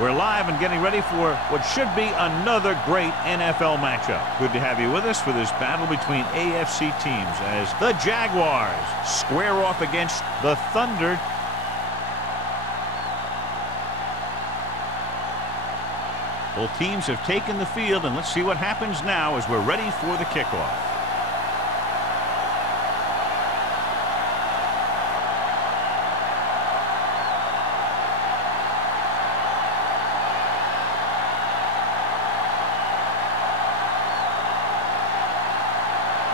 We're live and getting ready for what should be another great NFL matchup. Good to have you with us for this battle between AFC teams as the Jaguars square off against the Thunder. Both teams have taken the field, and let's see what happens now as we're ready for the kickoff.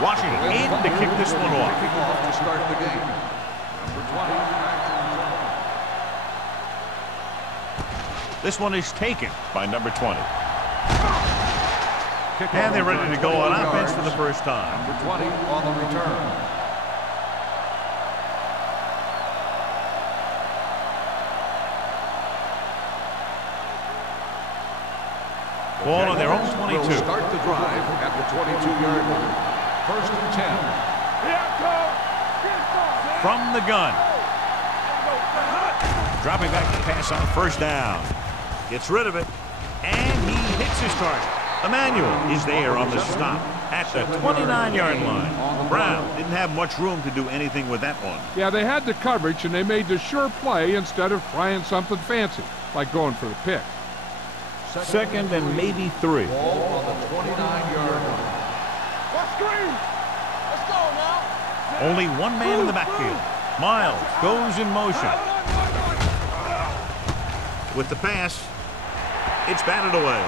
Washington in to kick this one off. Kicking off to start the game. Number 20. This one is taken by number 20. And they're ready to go on offense for the first time. Number 20 on the return. Ball on their own 22. Will start the drive at the 22-yard line. First and 10. From the gun. Dropping back to pass on first down. Gets rid of it. And he hits his target. Emmanuel is there on the stop at the 29-yard line. Brown didn't have much room to do anything with that one. Yeah, they had the coverage, and they made the sure play instead of trying something fancy, like going for the pick. Second and maybe 3. Ball on the 29-yard line. Let's go now. Only one man in the backfield. Miles goes in motion. With the pass, it's batted away.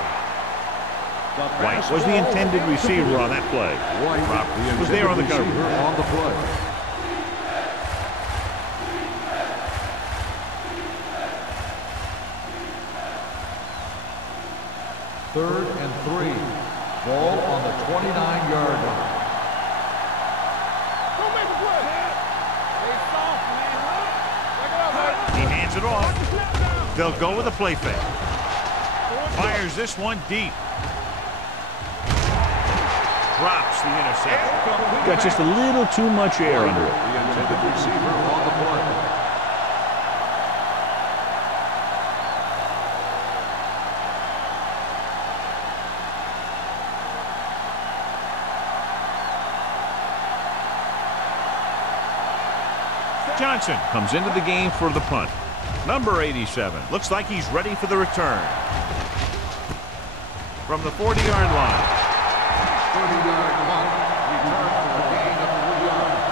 White was the intended receiver on that play. Roberts was there on the cover. On the play. Third and 3. Ball on the 29-yard line. He hands it off. They'll go with a play fake. Fires this one deep. Drops the interception. Got just a little too much air under it. The intended receiver on the play. Johnson comes into the game for the punt. Number 87. Looks like he's ready for the return. From the 40-yard line. 30-yard punt. Return for a gain of 3 yards.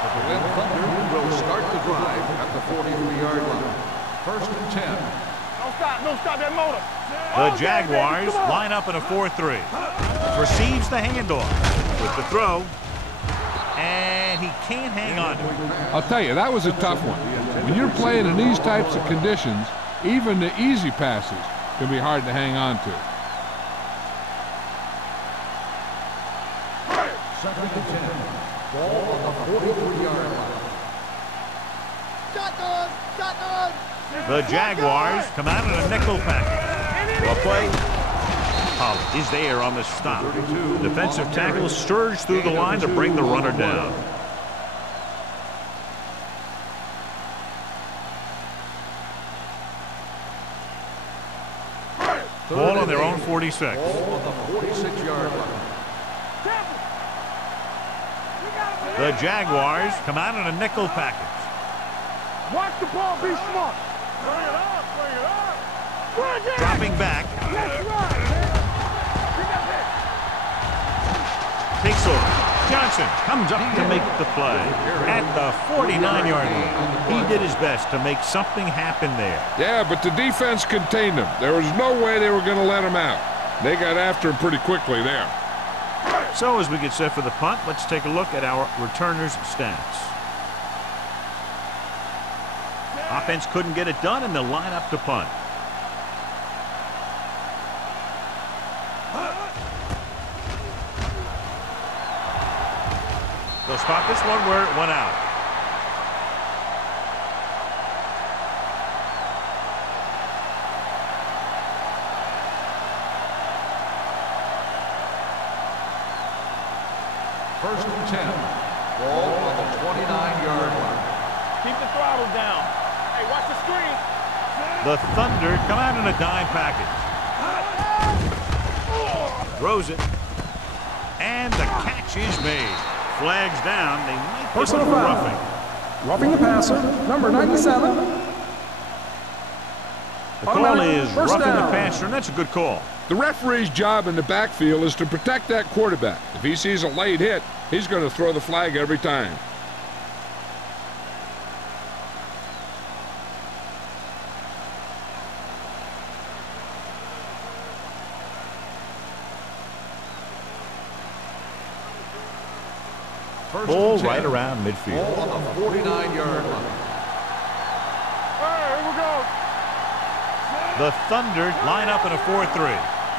The Berlin Thunder will start the drive at the 43-yard line. First and 10. Don't stop that motor. The Jaguars line up in a 4-3. Receives the handoff with the throw. And he can't hang on to it. I'll tell you, that was a tough one. When you're playing in these types of conditions, even the easy passes can be hard to hang on to. Second and 10. Ball on the 43-yard line. Shotgun. Shotgun. The Jaguars come out in a nickel package. Well played. Pollard is there on the stop. The defensive tackle surged through the line to bring the runner down. Ball on their own 46. Ball on the 46-yard line. The Jaguars come out in a nickel package. Watch the ball. Be smart. Bring it up. Bring it up. Bring it. Dropping back. That's right. Takes over. Johnson comes up to make the play at the 49-yard line. He did his best to make something happen there. Yeah, but the defense contained them. There was no way they were going to let him out. They got after him pretty quickly there. So as we get set for the punt, let's take a look at our returners' stats. Offense couldn't get it done, and they'll line up to punt. They'll spot this one where it went out. First and 10. Ball on the 29-yard line. Keep the throttle down. Hey, watch the screen. The Thunder come out in a dime package. Throws it. And the catch is made. Flags down. They might give Personal it a foul. roughing. Roughing the passer, number 97. The call is roughing the passer, and that's a good call. The referee's job in the backfield is to protect that quarterback. If he sees a late hit, he's going to throw the flag every time. Ball right around midfield. Ball on the 49-yard line. Hey, here we go. The Thunder line up in a 4-3.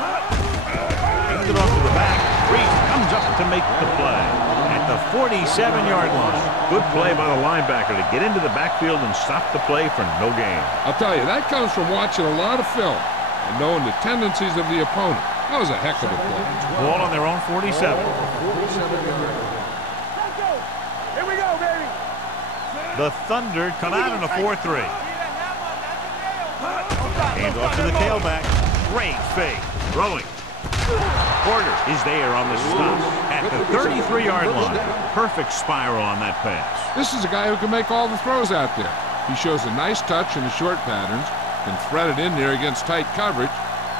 Hands it off to the back. Reese comes up to make the play at the 47-yard line. Good play by the linebacker to get into the backfield and stop the play for no gain. I'll tell you, that comes from watching a lot of film and knowing the tendencies of the opponent. That was a heck of a play. Ball on their own 47. 47-yard line. Here we go, baby. The Thunder come out in a 4-3. Hands off to the tailback. Great fake. Throwing. Porter is there on the stop at the 33-yard line. Perfect spiral on that pass. This is a guy who can make all the throws out there. He shows a nice touch in the short patterns, can thread it in there against tight coverage,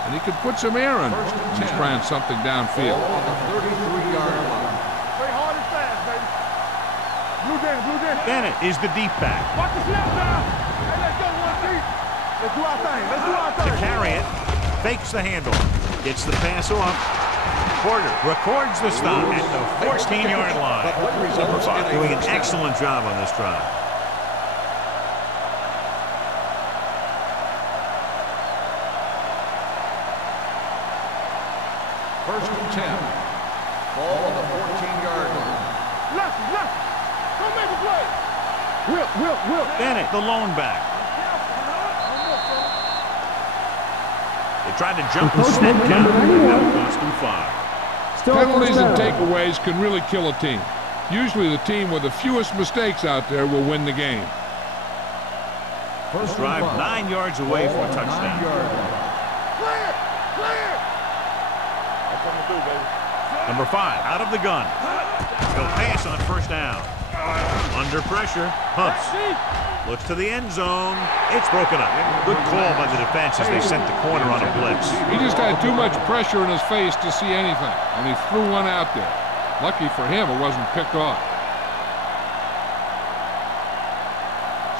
and he can put some air under it when he's trying something downfield. Ball on the 33-yard line. Play hard and fast, baby. Blue Jay, Blue Jay. Bennett is the deep back. Watch the snap now. Hey, let's go, 1-3. Let's do our thing. Let's do our To thing. carry it, fakes the handoff, gets the pass off. Porter records the stop at the 14-yard line. Number 5 doing an excellent job on this drive. First and 10. Ball on the 14-yard line. Left. Don't make a play. Will. Bennett, the lone back. They tried to jump and snap down. That will cost them 5. Penalties and takeaways can really kill a team. Usually the team with the fewest mistakes out there will win the game. First drive 9 yards away from a touchdown. 9-yard line. Clear. That's what I'm gonna do, baby. Number 5 out of the gun. He'll pass on first down. Under pressure, pumps. Looks to the end zone. It's broken up. Good call by the defense as they sent the corner on a blitz. He just had too much pressure in his face to see anything, and he threw one out there. Lucky for him, it wasn't picked off.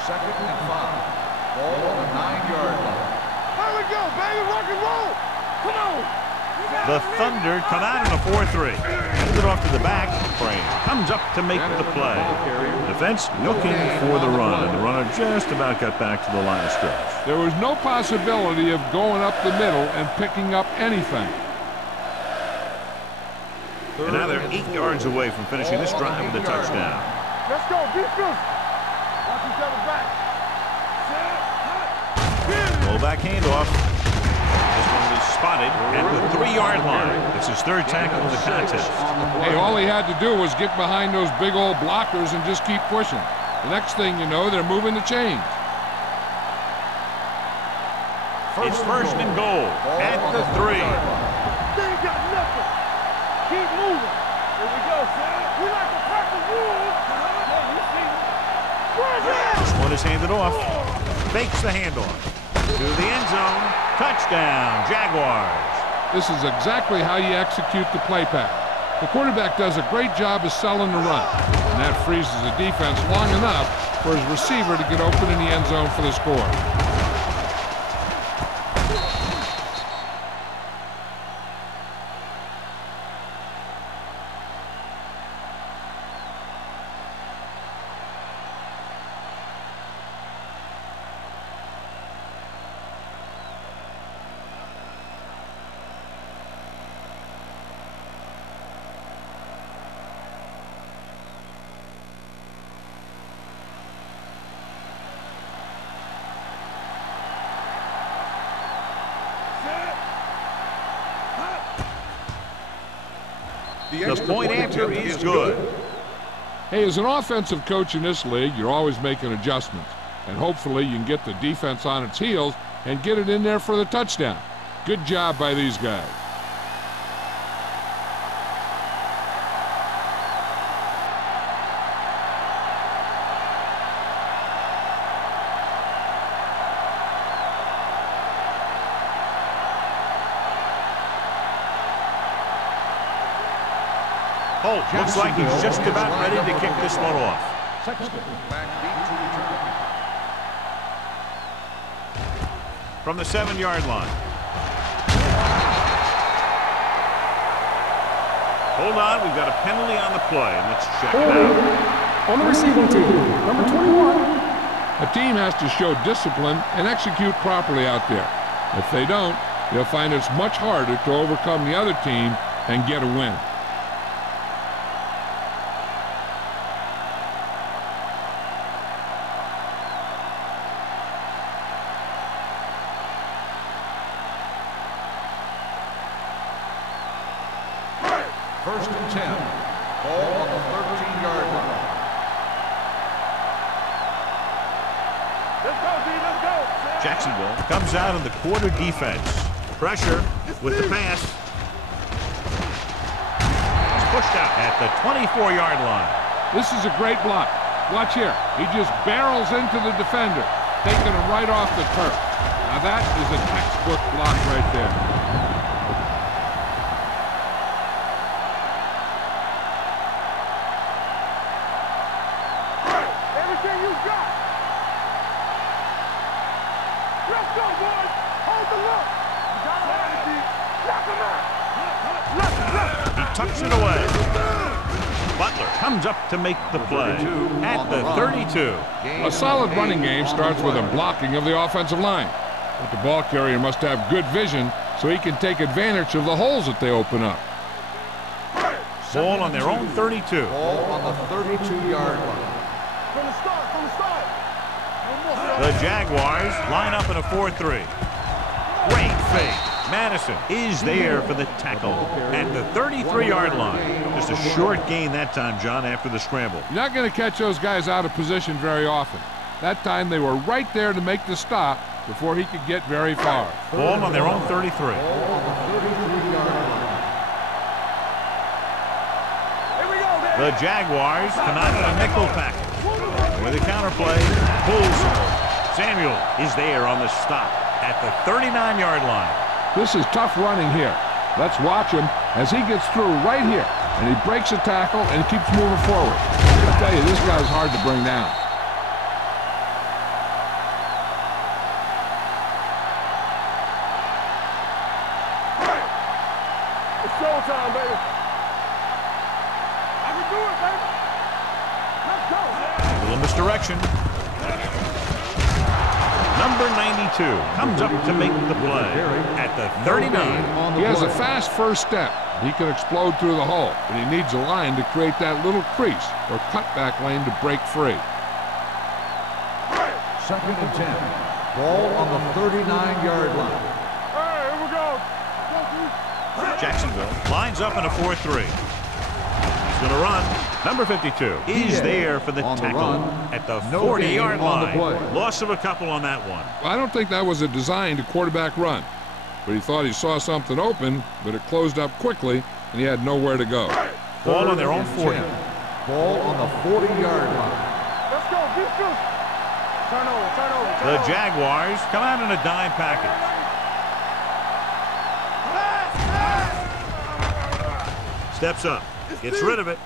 Second and 5. Ball on the 9-yard line. Here we go, baby. Rock and roll. Come on. The Thunder come out in a 4-3. Hands it off to the back. Frame comes up to make the play. Defense looking for the run, and the runner just about got back to the line of scrimmage. There was no possibility of going up the middle and picking up anything. And now they're 8 yards away from finishing this drive with a touchdown. Let's go. Be good. Watch each other back. Roll back handoff. This one is spotted at the 3-yard line. It's his 3rd tackle of the contest. Hey, all he had to do was get behind those big old blockers and just keep pushing. The next thing you know, they're moving the chains. It's first and goal at the 3. They ain't got nothing. Keep moving. Here we go, son. We like to practice rules. Yeah, you see. Where's that? This one is handed off. Fakes the handoff. To the end zone. Touchdown, Jaguars. This is exactly how you execute the play pattern. The quarterback does a great job of selling the run, and that freezes the defense long enough for his receiver to get open in the end zone for the score. The point answer is good. Hey, as an offensive coach in this league, you're always making adjustments. And hopefully you can get the defense on its heels and get it in there for the touchdown. Good job by these guys. Holt looks like he's just about ready to kick this one off. From the 7-yard line. Hold on, we've got a penalty on the play. Let's check it out. On the receiving team, number 21. A team has to show discipline and execute properly out there. If they don't, they'll find it's much harder to overcome the other team and get a win. First and 10. Ball on the 13-yard line. Let's go, D. Let's go. Jacksonville comes out in the quarter defense. Pressure with the pass. It's pushed out at the 24-yard line. This is a great block. Watch here. He just barrels into the defender, taking him right off the turf. Now that is a textbook block right there. Everything you got. Let's go, boys. Hold the look. You got it, D. Knock him out. He tucks it away. Butler comes up to make the play at the 32. A solid running game starts with a blocking of the offensive line. But the ball carrier must have good vision so he can take advantage of the holes that they open up. Ball on their own 32. Ball on the 32-yard line. From the start, from the start. The Jaguars line up in a 4-3. Great fake. Madison is there for the tackle at the 33-yard line. Just a short gain that time, John, after the scramble. You're not going to catch those guys out of position very often. That time they were right there to make the stop before he could get very far. Ball on their own 33. Ball on the 33-yard line. Here we go, man. The Jaguars come out in a nickel package. With a counterplay, pulls. Samuel is there on the stop at the 39-yard line. This is tough running here. Let's watch him as he gets through right here. And he breaks a tackle and keeps moving forward. I tell you, this guy's hard to bring down. It's showtime, baby. I can do it, baby. Let's go. A little misdirection. Number 92 comes up to make the play at the 39. He has a fast first step. He can explode through the hole, but he needs a line to create that little crease or cutback lane to break free. Second and 10. Ball on the 39-yard line. All right, here we go. Jacksonville lines up in a 4-3. He's going to run. Number 52 is there for the tackle at the 40-yard line. Loss of a couple on that one. I don't think that was a designed quarterback run, but he thought he saw something open, but it closed up quickly, and he had nowhere to go. Ball on their own 40. Ball on the 40-yard line. Let's go. Defense. Turn over, turn over. The Jaguars come out in a dime package. Steps up, gets rid of it.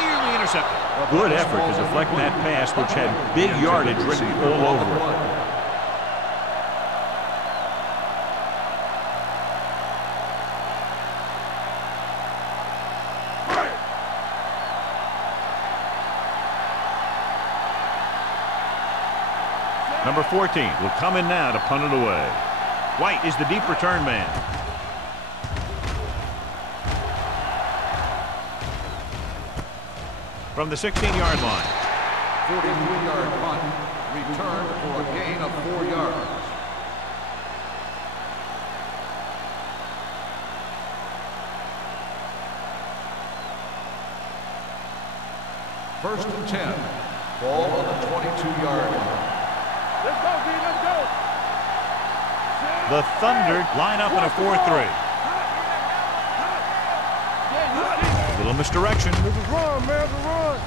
Nearly intercepted. Good effort to deflect that pass, which had big yardage written all over it. Number 14 will come in now to punt it away. White is the deep return man. From the 16-yard line. 43-yard punt. Return for a gain of 4 yards. First and 10. Ball on the 22-yard line. Let's go, D. Let's go. The Thunder line up in a 4-3. Little misdirection. This is run, man. It's a run.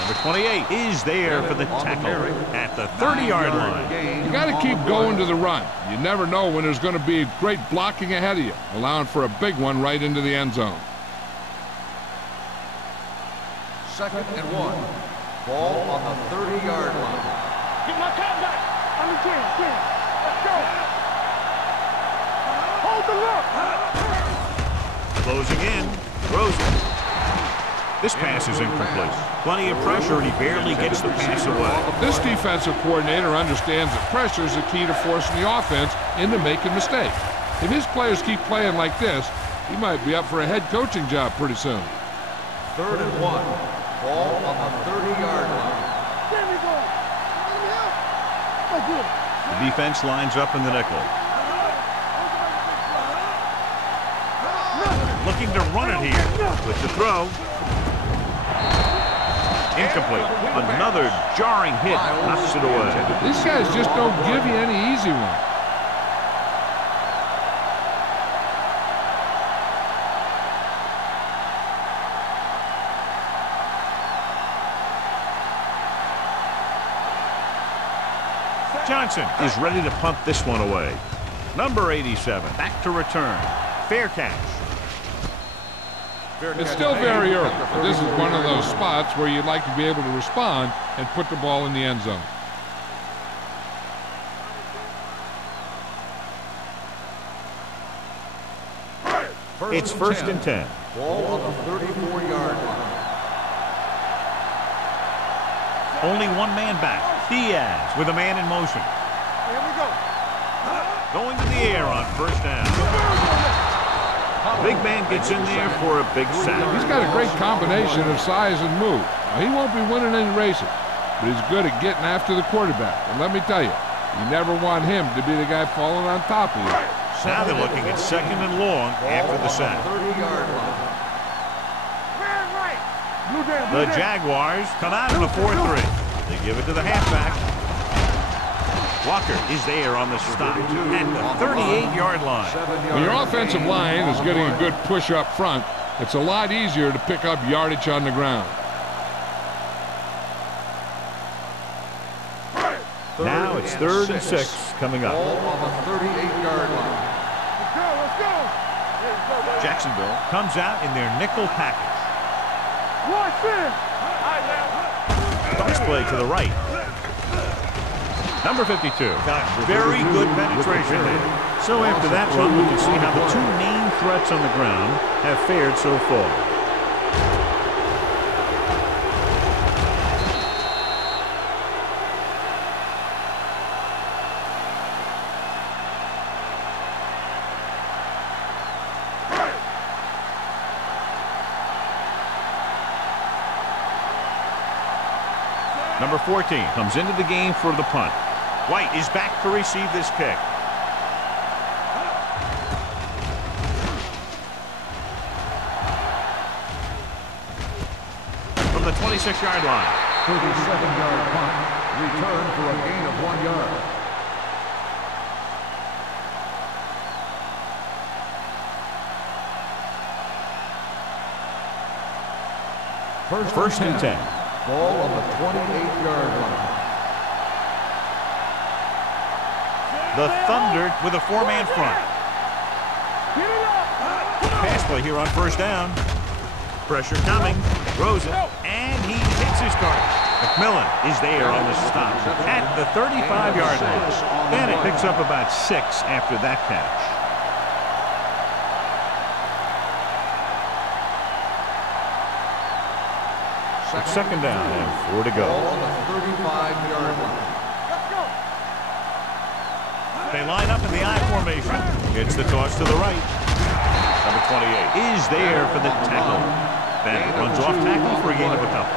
Number 28 is there for the tackle at the 30-yard line. You got to keep going to the run. You never know when there's going to be great blocking ahead of you, allowing for a big one right into the end zone. Second and 1. Ball on the 30-yard line. Get my cat back. I'm in 10. Let's go. Hold the look. Closing in. Throws it. This pass is incomplete. Plenty of pressure, and he barely gets the pass away. This defensive coordinator understands that pressure is the key to forcing the offense into making mistakes. If his players keep playing like this, he might be up for a head coaching job pretty soon. Third and 1. Ball on the 30-yard line. There we go. Oh, good. The defense lines up in the nickel. Looking to run it here with the throw. Incomplete. Another jarring hit knocks it away. These guys just don't give you any easy one. Johnson is ready to punt this one away. Number 87 back to return. Fair catch. It's still very early, but this is one of those spots where you'd like to be able to respond and put the ball in the end zone. It's first and 10. Ball on the 34-yard line. Only one man back. Diaz with a man in motion. Here we go. Going to the air on first down. Big man gets in there for a big sack. He's got a great combination of size and move. Now, he won't be winning any races, but he's good at getting after the quarterback. And let me tell you, you never want him to be the guy falling on top of you. Now they're looking at second and long after the sack. 30-yard line. The Jaguars come out in a 4-3. They give it to the halfback. Walker is there on the stop at the 38-yard line. When your offensive line is getting a good push up front, it's a lot easier to pick up yardage on the ground. Now it's third and 6 coming up. Ball on the 38-yard line. Let's go. Jacksonville comes out in their nickel package. Watch this. Toss play to the right. Number 52 got very good penetration there. So after that run, we can see how the two main threats on the ground have fared so far. Number 14 comes into the game for the punt. White is back to receive this kick. From the 26-yard line. 37-yard punt. Return for a gain of 1 yard. First and 10. Ball on the 28-yard line. The Thunder with a 4-man front. Pass play here on first down. Pressure coming. Throws it. And he hits his target. McMillan is there on the stop at the 35-yard line. And it picks up about 6 after that catch. Second down and 4 to go. Ball on the 35-yard line. They line up in the I formation. It's the toss to the right. Number 28 is there for the tackle. Bennett runs off tackle for a gain of a couple.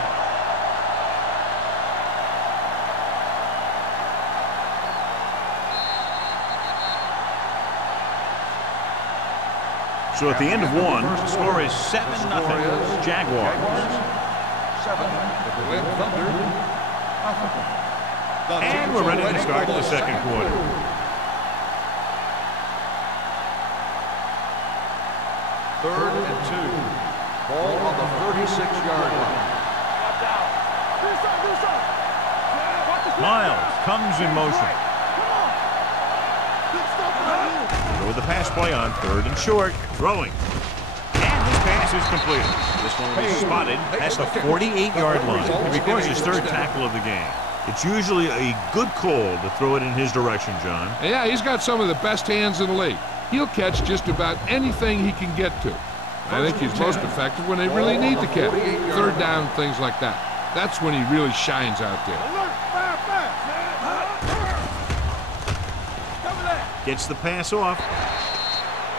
So at the end of one, the score is 7-0 Jaguars. 7, the Berlin Thunder, nothing. And we're ready to start the second quarter. Third and 2. Ball on the 36-yard line. Watch out. Do something. Miles comes in motion. Come on. Good stuff. Go with the pass play on third and short. Throwing. And this pass is completed. This one will be spotted at the 48-yard line. It records his third tackle of the game. It's usually a good call to throw it in his direction, John. Yeah, he's got some of the best hands in the league. He'll catch just about anything he can get to. I think he's most effective when they really need to catch. Third down, things like that. That's when he really shines out there. Alert. Cover that. Gets the pass off.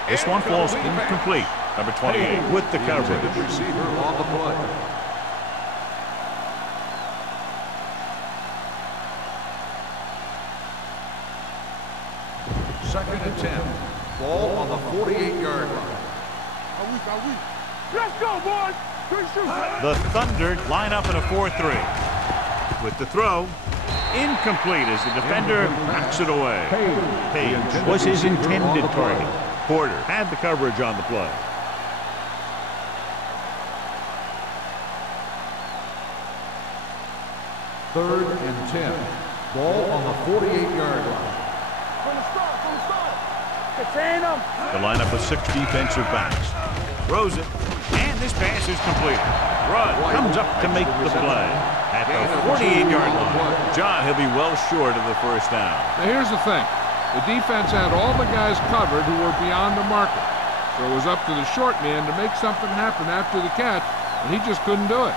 This one falls incomplete. Number 28 with the coverage. Receiver on the play. Second and 10. Ball on the 48-yard line. Let's go, boys. The Thunder line up in a 4-3. With the throw, incomplete as the defender knocks it away. Page was his intended target. Porter had the coverage on the play. Third and 10. Ball on the 48-yard line. From the start. Contain them. The lineup of 6 defensive backs. Throws it, and this pass is complete. Rudd comes up to make the play at the 48-yard line. John, he'll be well short of the first down. Now here's the thing. The defense had all the guys covered who were beyond the marker. So it was up to the short man to make something happen after the catch, and he just couldn't do it.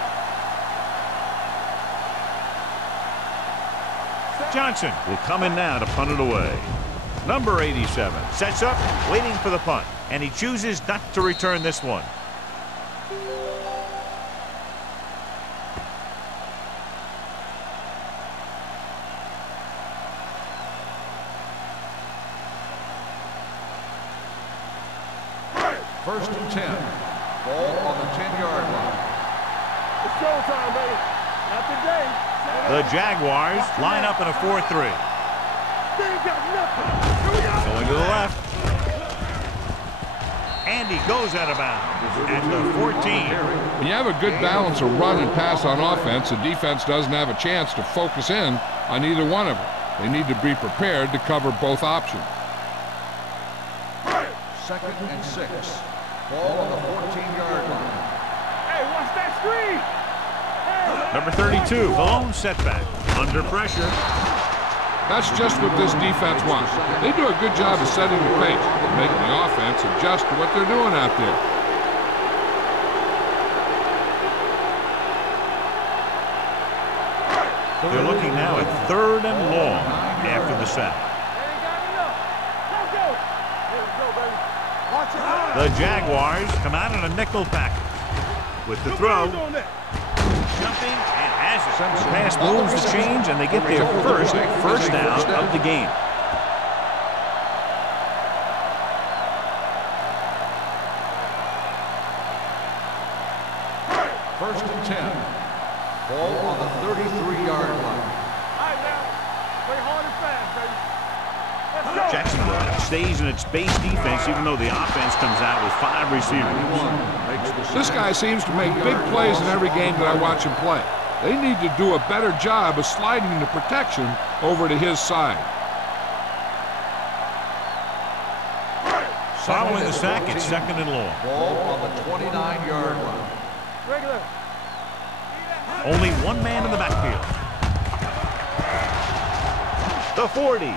Johnson will come in now to punt it away. Number 87 sets up, waiting for the punt, and he chooses not to return this one. First and 10. Ball on the 10-yard line. It's showtime, baby. Not today. The Jaguars line up in a 4-3. They ain't got nothing. Here we go. Going to the left. And he goes out of bounds at the 14. When you have a good balance of run and pass on offense, the defense doesn't have a chance to focus in on either one of them. They need to be prepared to cover both options. Second and 6. Ball on the 14-yard line. Hey, watch that screen. Number 32, the lone setback. Under pressure. That's just what this defense wants. They do a good job of setting the pace and making the offense adjust to what they're doing out there. They're looking now at 3rd and long after the sack. They ain't got enough. Go. Here we go, baby. Watch it out. The Jaguars come out in a nickel package. With the throw, jumping and has it. The pass moves the change, and they get their first down of the game. First and 10. Ball on the 33-yard line. All right, now. Play hard and fast, baby. Let's go. Jacksonville stays in its base defense, even though the offense comes out with 5 receivers. This guy seems to make big plays in every game that I watch him play. They need to do a better job of sliding the protection over to his side. Following the sack, it's 2nd and long. Ball on the 29-yard line. Regular. Only one man in the backfield. The 40.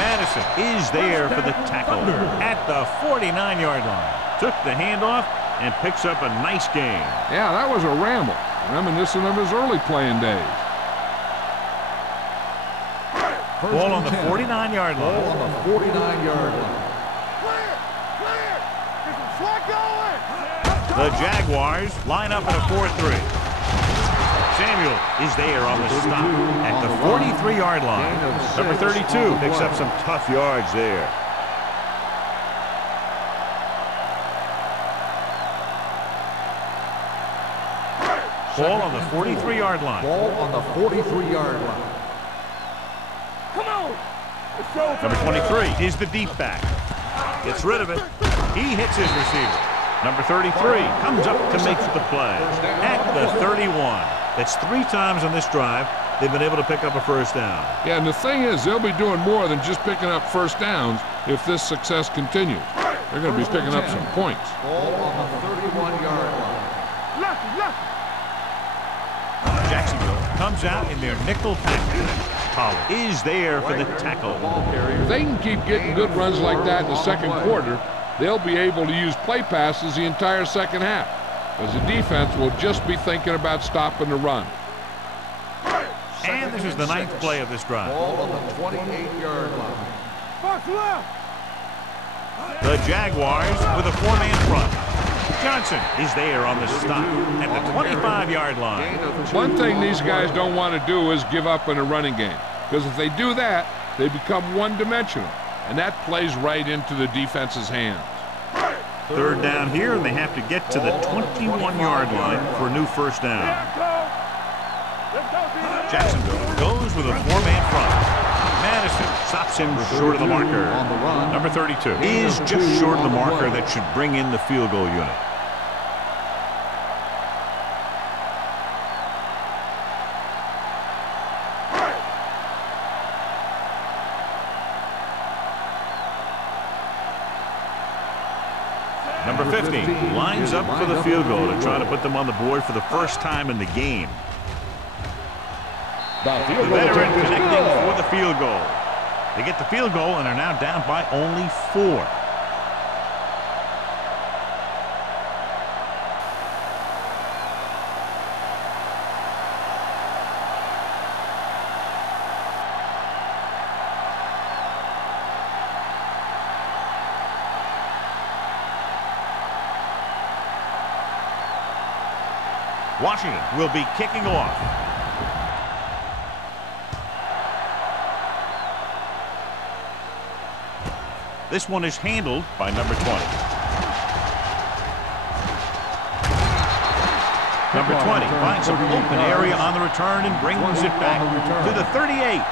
Madison is there for the tackle at the 49-yard line. Took the handoff and picks up a nice gain. Yeah, that was a ramble, reminiscent of his early playing days. Ball on the 49-yard Ball line. on the 49-yard line. Clear. Get some swat going. The Jaguars line up in a 4-3. Samuel is there on the stop at the 43-yard line. Number 32 picks up some tough yards there. Ball on the 43-yard line. Ball on the 43-yard line. Come on. Number 23 is the deep back. Gets rid of it. He hits his receiver. Number 33 comes up to make the play at the 31. That's 3 times on this drive they've been able to pick up a first down. Yeah, and the thing is, they'll be doing more than just picking up first downs if this success continues. They're going to be picking up some points. Ball on the 31-yard line. Jacksonville comes out in their nickel package. Pollard is there for the tackle. If they can keep getting good runs like that in the second quarter, they'll be able to use play passes the entire second half, because the defense will just be thinking about stopping the run. And this is the 9th play of this drive. Ball on the 28-yard line. Box left. The Jaguars with a 4-man front. Johnson is there on the stop at the 25-yard line. One thing these guys don't want to do is give up in a running game, because if they do that, they become one-dimensional, and that plays right into the defense's hands. 3rd down here, and they have to get to the 21-yard line for a new first down. Jacksonville goes with a 4-man front. Madison stops him short of the marker. Number 32 is just short of the marker. That should bring in the field goal unit. Number 50 lines up for the field goal to try to put them on the board for the first time in the game. The veteran connecting for the field goal. They get the field goal and are now down by only 4. Washington will be kicking off. This one is handled by number 20. Number 20 finds some open area on the return and brings it back to the 38.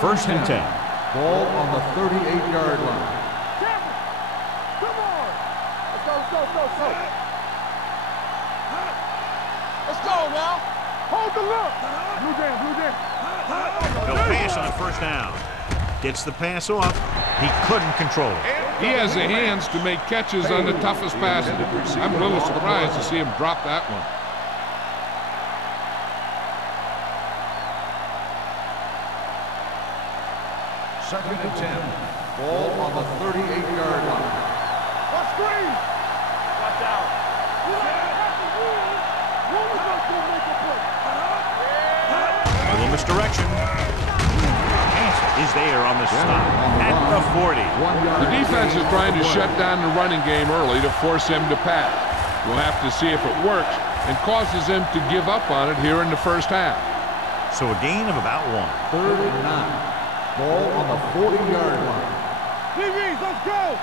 First and 10. Ball on the 38-yard line. Come on. Let's go. Let's go now. Hold the look. Blue jam. No pass on first down. Gets the pass off. He couldn't control it. He has the hands to make catches on the toughest passes. I'm a little surprised to see him drop that one. Second and 10. Ball on the 38-yard line. Let's squeeze. Watch out. A little misdirection. Is there on the stop at the 40. The defense is trying to shut down the running game early to force him to pass. We'll have to see if it works and causes him to give up on it here in the first half. So a gain of about 1. 3rd and 9. Ball on the 40-yard line. TVs, let's go.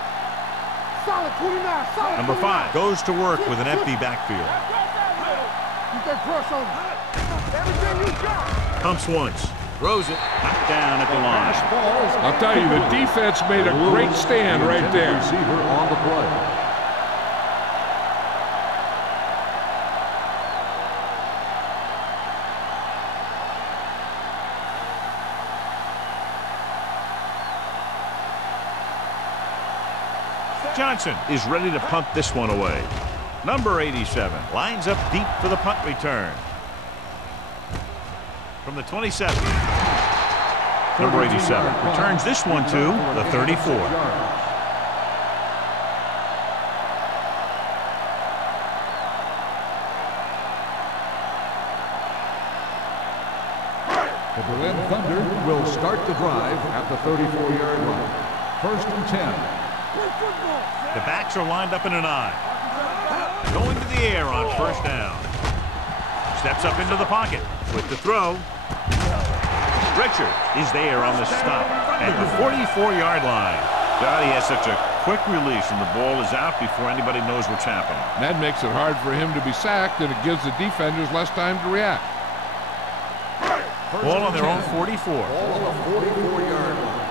Solid 29. Solid. Number 5 goes to work with an empty backfield. Keep that press on him. Everything you got. Pumps once. Throws it. Knocked down at the line. I'll tell you, the defense made a great stand right there. Receiver on the play. Johnson is ready to punt this one away. Number 87 lines up deep for the punt return. From the 27. Number 87 returns this one to the 34. The Berlin Thunder will start the drive at the 34-yard line. 1st and 10. The backs are lined up in an I. Going to the air on first down. Steps up into the pocket with the throw. Richard is there on the stop at the 44-yard line. God, he has such a quick release, and the ball is out before anybody knows what's happening. That makes it hard for him to be sacked, and it gives the defenders less time to react. Ball on their own 44. Ball on the 44-yard line.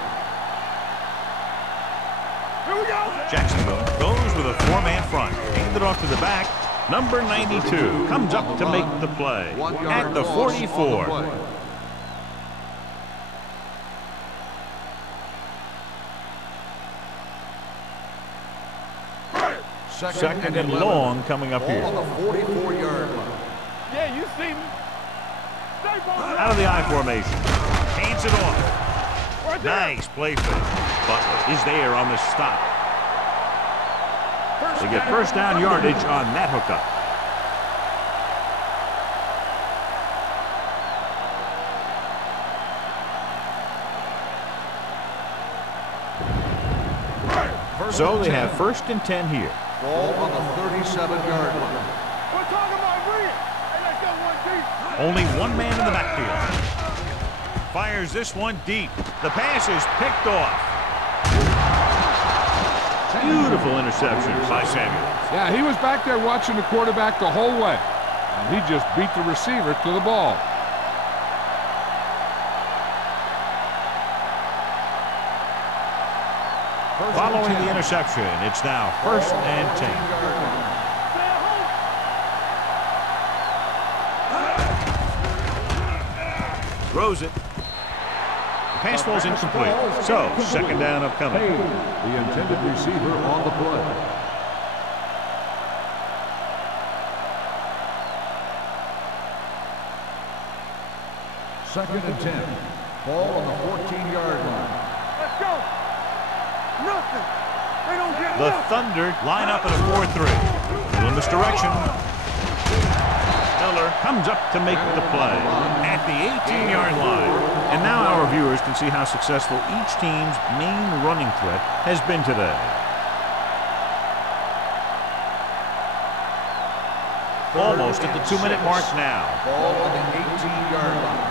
Here we go. Jacksonville goes with a four-man front. Handed off to the back. Number 92 comes up to make the play at the 44. Second and long coming up here. Ball on the 44-yard line. Yeah, you see me. Out of the I formation. Hands it off. Right there. Nice play fake. Butler is there on the stop. They get first down yardage on that hookup. So they have first and 10 here. Ball on the 37-yard line. We're talking about Reed. Hey, let's go one deep. Only one man in the backfield. Fires this one deep. The pass is picked off. Beautiful interception by Samuels. Yeah, he was back there watching the quarterback the whole way. And he just beat the receiver to the ball. Following the interception, it's now first and 10. Throws it. The pass falls incomplete. So, second down upcoming. The intended receiver on the play. Second and 10. Ball on the 14-yard line. Let's go. Nothing. They don't get The nothing. Thunder line up in a 4-3. Little misdirection. Miller comes up to make the play at the 18-yard line. And now our viewers can see how successful each team's main running threat has been today. Almost at the 2-minute mark now. Ball on the 18-yard line.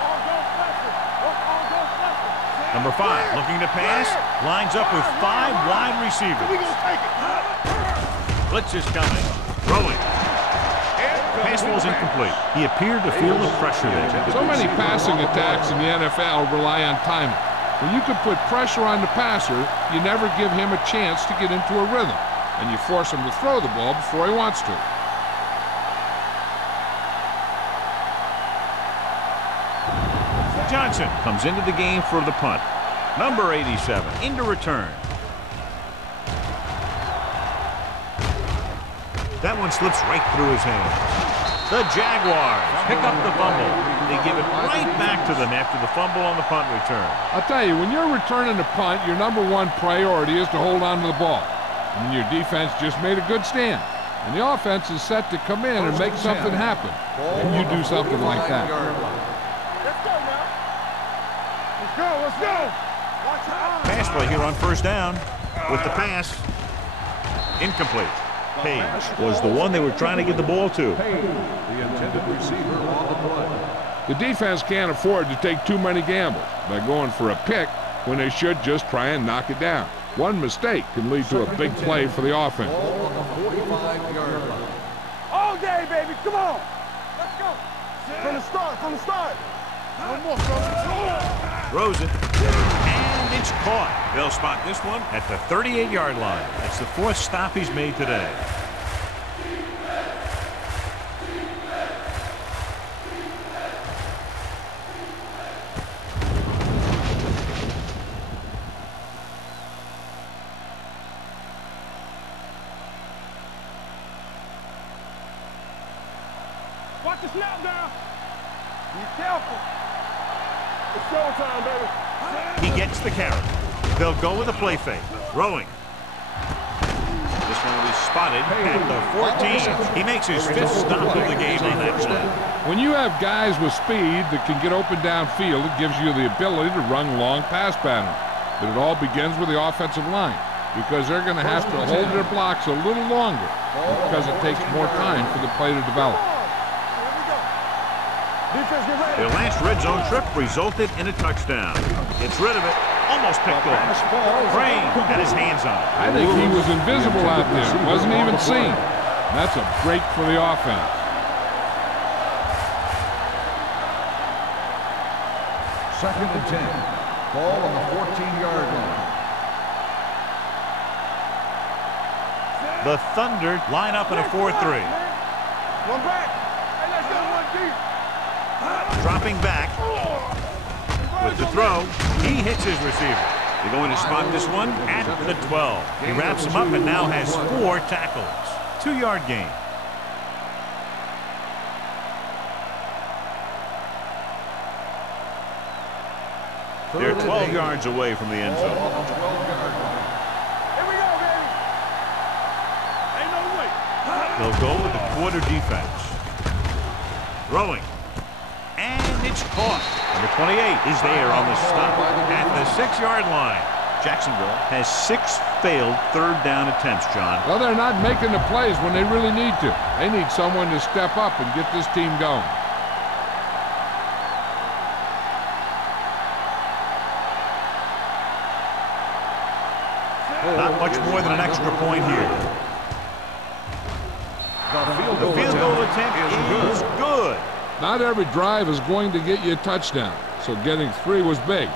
All go pressure. All go pressure. Number 5 looking to pass. Lines up with 5 wide receivers. We gonna take it. Blitz is coming. Throwing. Pass was incomplete. He appeared to feel the pressure there. So many passing attacks in the NFL rely on timing. When you can put pressure on the passer, you never give him a chance to get into a rhythm, and you force him to throw the ball before he wants to. Johnson comes into the game for the punt. Number 87 into return. That one slips right through his hands. The Jaguars pick up the fumble. They give it right back to them after the fumble on the punt return. I'll tell you, when you're returning a punt, your number one priority is to hold on to the ball. And your defense just made a good stand. And the offense is set to come in and make something happen. And you do something like that. Let's go now. Let's go. Let's go. Watch your eyes. Pass play here on first down with the pass. Incomplete. Page was the one they were trying to get the ball to. The intended receiver on the play. The defense can't afford to take too many gambles by going for a pick when they should just try and knock it down. One mistake can lead to a big play for the offense. Ball on the 45-yard line. All day, baby. Come on. Let's go. From the start. From the start. No more, son. Throws it. And it's caught. They'll spot this one at the 38-yard line. That's the 4th stop he's made today. Watch the snap down. Be careful. It's showtime, baby. He gets the carry. They'll go with a play fake. Throwing. This one will be spotted at the 14. He makes his 5th stop of the game on that play. When you have guys with speed that can get open downfield, it gives you the ability to run long pass patterns. But it all begins with the offensive line, because they're going to have to hold their blocks a little longer because it takes more time for the play to develop. Defense, get ready. Their last red zone trip resulted in a touchdown. Gets rid of it. Almost picked off. Crane had his hands on it. I think he was invisible out there. Wasn't even seen. That's a break for the offense. Second and 10. Ball on the 14-yard line. The Thunder line up in a 4-3. One back. Hey, let's go one deep. Dropping back with the throw. He hits his receiver. They're going to spot this one at the 12. He wraps him up and now has 4 tackles. 2-yard gain. They're 12 yards away from the end zone. Here we go, baby. Ain't no way. They'll go with the quarter defense. Throwing. And it's caught. Number 28 is there on the stop at the 6-yard line. Jacksonville has 6 failed third down attempts, John. Well, they're not making the plays when they really need to. They need someone to step up and get this team going. Not much more than an extra point here. The field goal attempt is good. Not every drive is going to get you a touchdown, so getting 3 was big.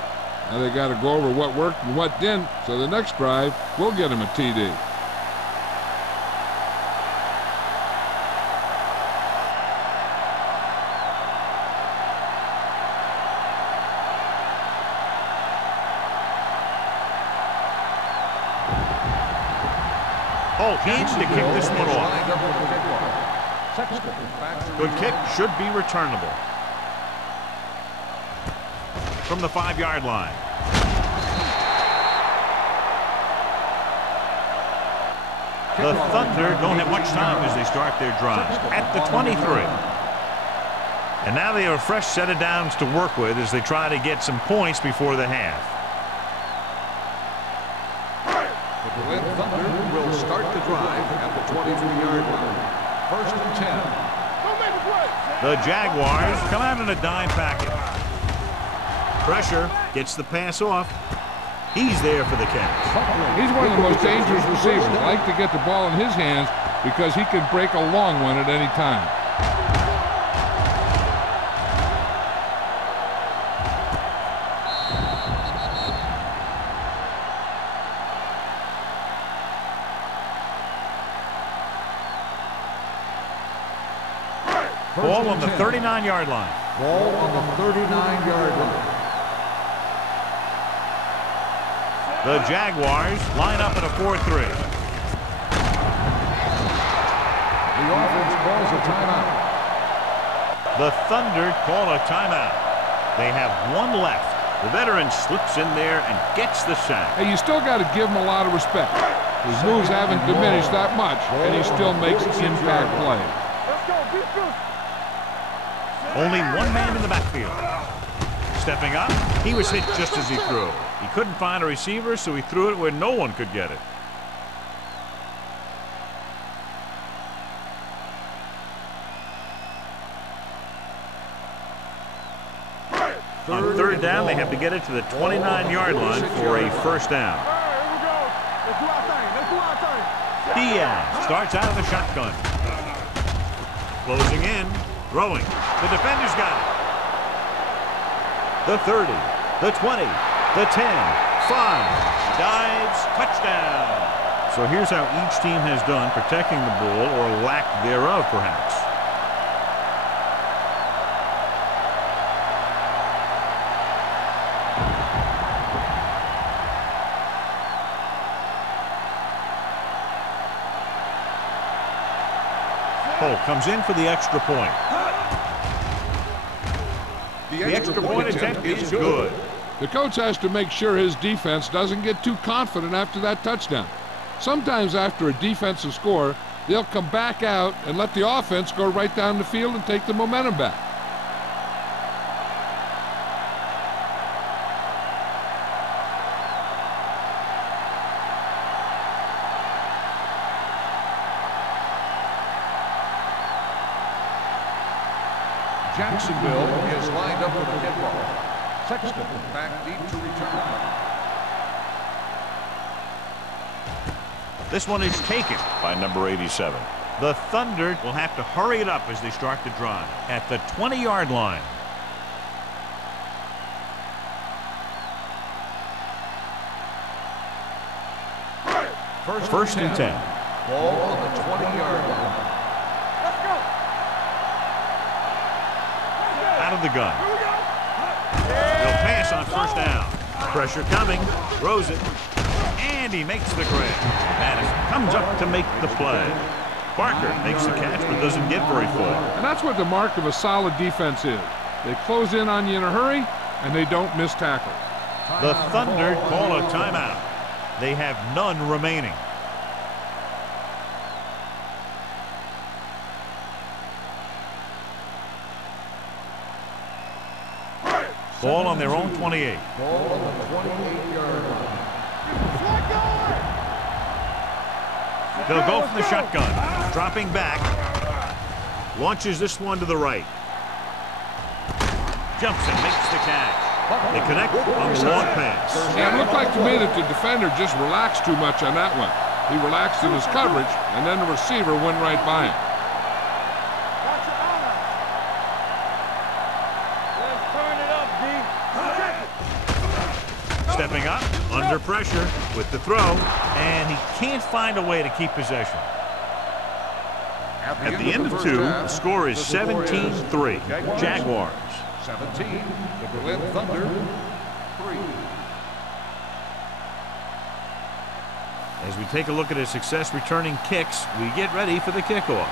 Now they got to go over what worked and what didn't, so the next drive will get them a TD. Holt in to kick this one off. Good kick, should be returnable. From the 5-yard line. The Thunder don't have much time as they start their drive at the 23. And now they have a fresh set of downs to work with as they try to get some points before the half. The Berlin Thunder will start the drive at the 23-yard line. First and 10. Don't make a play. The Jaguars come out in a dime package. Pressure gets the pass off. He's there for the catch. He's one of the most dangerous receivers. I like to get the ball in his hands because he can break a long one at any time. Ball on the 39-yard line. Ball on the 39-yard line. The Jaguars line up in a 4-3. The offense calls a timeout. The Thunder call a timeout. They have 1 left. The veteran slips in there and gets the sack. Hey, you still got to give him a lot of respect. His moves haven't diminished that much, and he still makes impact plays. Let's go. Be good. Only 1 man in the backfield. Stepping up, he was hit just as he threw. He couldn't find a receiver, so he threw it where no one could get it. On third down, they have to get it to the 29-yard line for a first down. All right, here we go. Let's do our thing. Let's do our thing. Diaz starts out of the shotgun. Closing in, throwing. The defender's got it. The 30, the 20, the 10, 5, dives, touchdown. So here's how each team has done protecting the ball, or lack thereof, perhaps. Holt comes in for the extra point. The extra point attempt is good. The coach has to make sure his defense doesn't get too confident after that touchdown. Sometimes after a defensive score, they'll come back out and let the offense go right down the field and take the momentum back. Jacksonville is lined up with the kickball. Sexton back deep to return. This one is taken by number 87. The Thunder will have to hurry it up as they start the drive at the 20-yard line. First and 10. Ball on the 20-yard line. Let's go. Out of the gun. Here we go. He'll pass on first down. Pressure coming. Throws it. And he makes the grab. Madison comes up to make the play. Parker makes the catch but doesn't get very far. And that's what the mark of a solid defense is. They close in on you in a hurry, and they don't miss tackles. The Thunder call a timeout. They have none remaining. Ball on their own 28. Ball on the 28-yard line. They'll go from the shotgun. Dropping back. Launches this one to the right. Jumps and makes the catch. They connect on the long pass. Yeah, it looked like to me that the defender just relaxed too much on that one. He relaxed in his coverage, and then the receiver went right by him. Got your eye. Let's turn it up, D. Stepping up, under pressure with the throw, and he can't find a way to keep possession. At the end of 2, the score is 17-3. Jaguars. 17, the Berlin Thunder, 3. As we take a look at his success returning kicks, we get ready for the kickoff.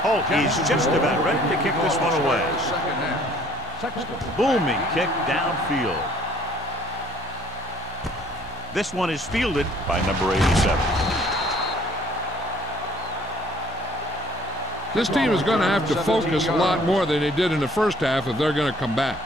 Holt is just about ready to kick this one away. Second half. Booming kick downfield. This one is fielded by number 87. This team is going to have to focus a lot more than they did in the first half if they're going to come back.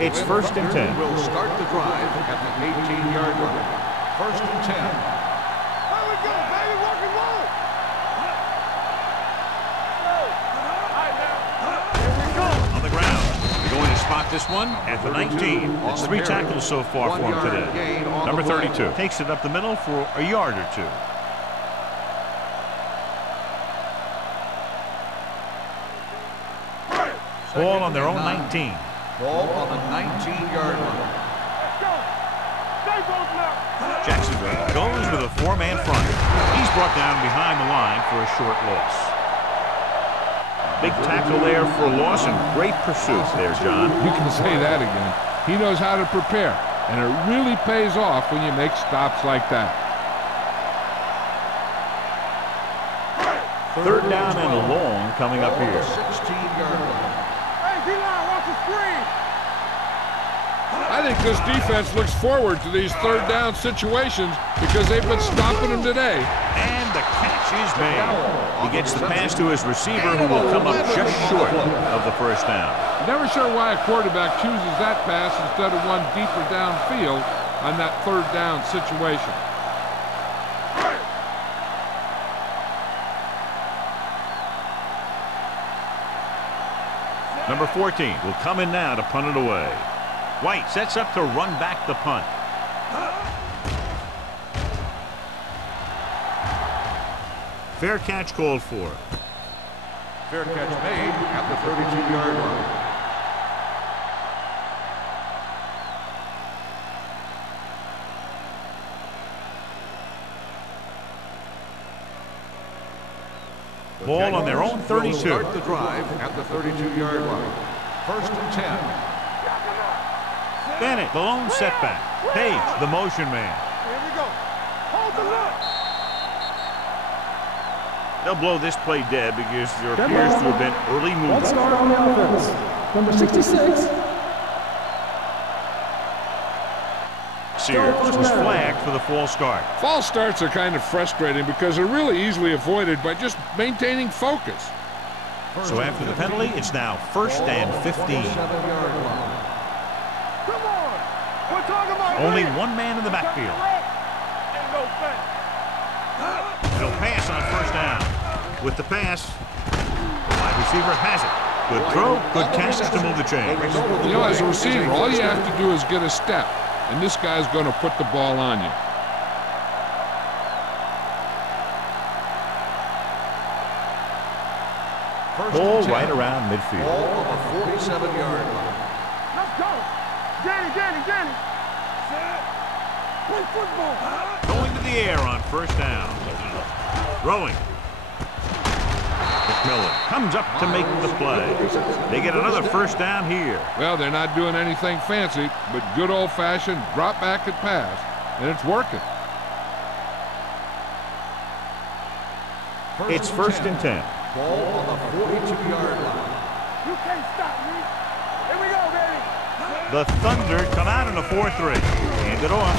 It's first and 10. Will start the drive at the 18-yard line. First and 10. Here we go, baby. Rock and roll. Here we go. On the ground. They're going to spot this one at the 19. It's 3 tackles so far for him today. Number 32 takes it up the middle for a yard or 2. Ball on their own 19. Ball on the 19-yard line. Let's go. Stay both now. Jacksonville goes with a 4-man front. He's brought down behind the line for a short loss. Big tackle there for a loss and great pursuit there, John. You can say that again. He knows how to prepare, and it really pays off when you make stops like that. Third down and long coming up here. 16-yard line. Hey, D-line, watch the screen. I think this defense looks forward to these third down situations because they've been stopping them today. And the catch is made. He gets the pass to his receiver, who will come up just short of the first down. Never sure why a quarterback chooses that pass instead of one deeper downfield on that third down situation. Number 14 will come in now to punt it away. White sets up to run back the punt. Fair catch called for. Fair catch made at the 32-yard line. Ball on their own 32. Start the drive at the 32-yard line. First and 10. Bennett, the lone setback. Page, the motion man. Here we go. Hold the look. They'll blow this play dead because there appears to have been early Let's movement. start on the offense. Number 66. Sears was flagged for the false start. False starts are kind of frustrating because they're really easily avoided by just maintaining focus. So after the penalty, it's now first and 15. 7-yard line. Come on. We're talking about Only one man in the backfield. Ain't no thing. He'll pass on first down. With the pass, the wide receiver has it. Good throw, good catch to move the chains. You know, as a receiver, all you have to do is get a step, and this guy's going to put the ball on you. Ball right around midfield. Ball on the 47-yard line. Let's go. Danny. Set. Play football. Going to the air on first down. Throwing. McMillan comes up to make the play. They get another first down here. Well, they're not doing anything fancy, but good old-fashioned drop back and pass, and it's working. It's first and 10. Ball on the 42-yard line. You can't stop me. Here we go, baby. The Thunder come out in a 4-3. Hand it off.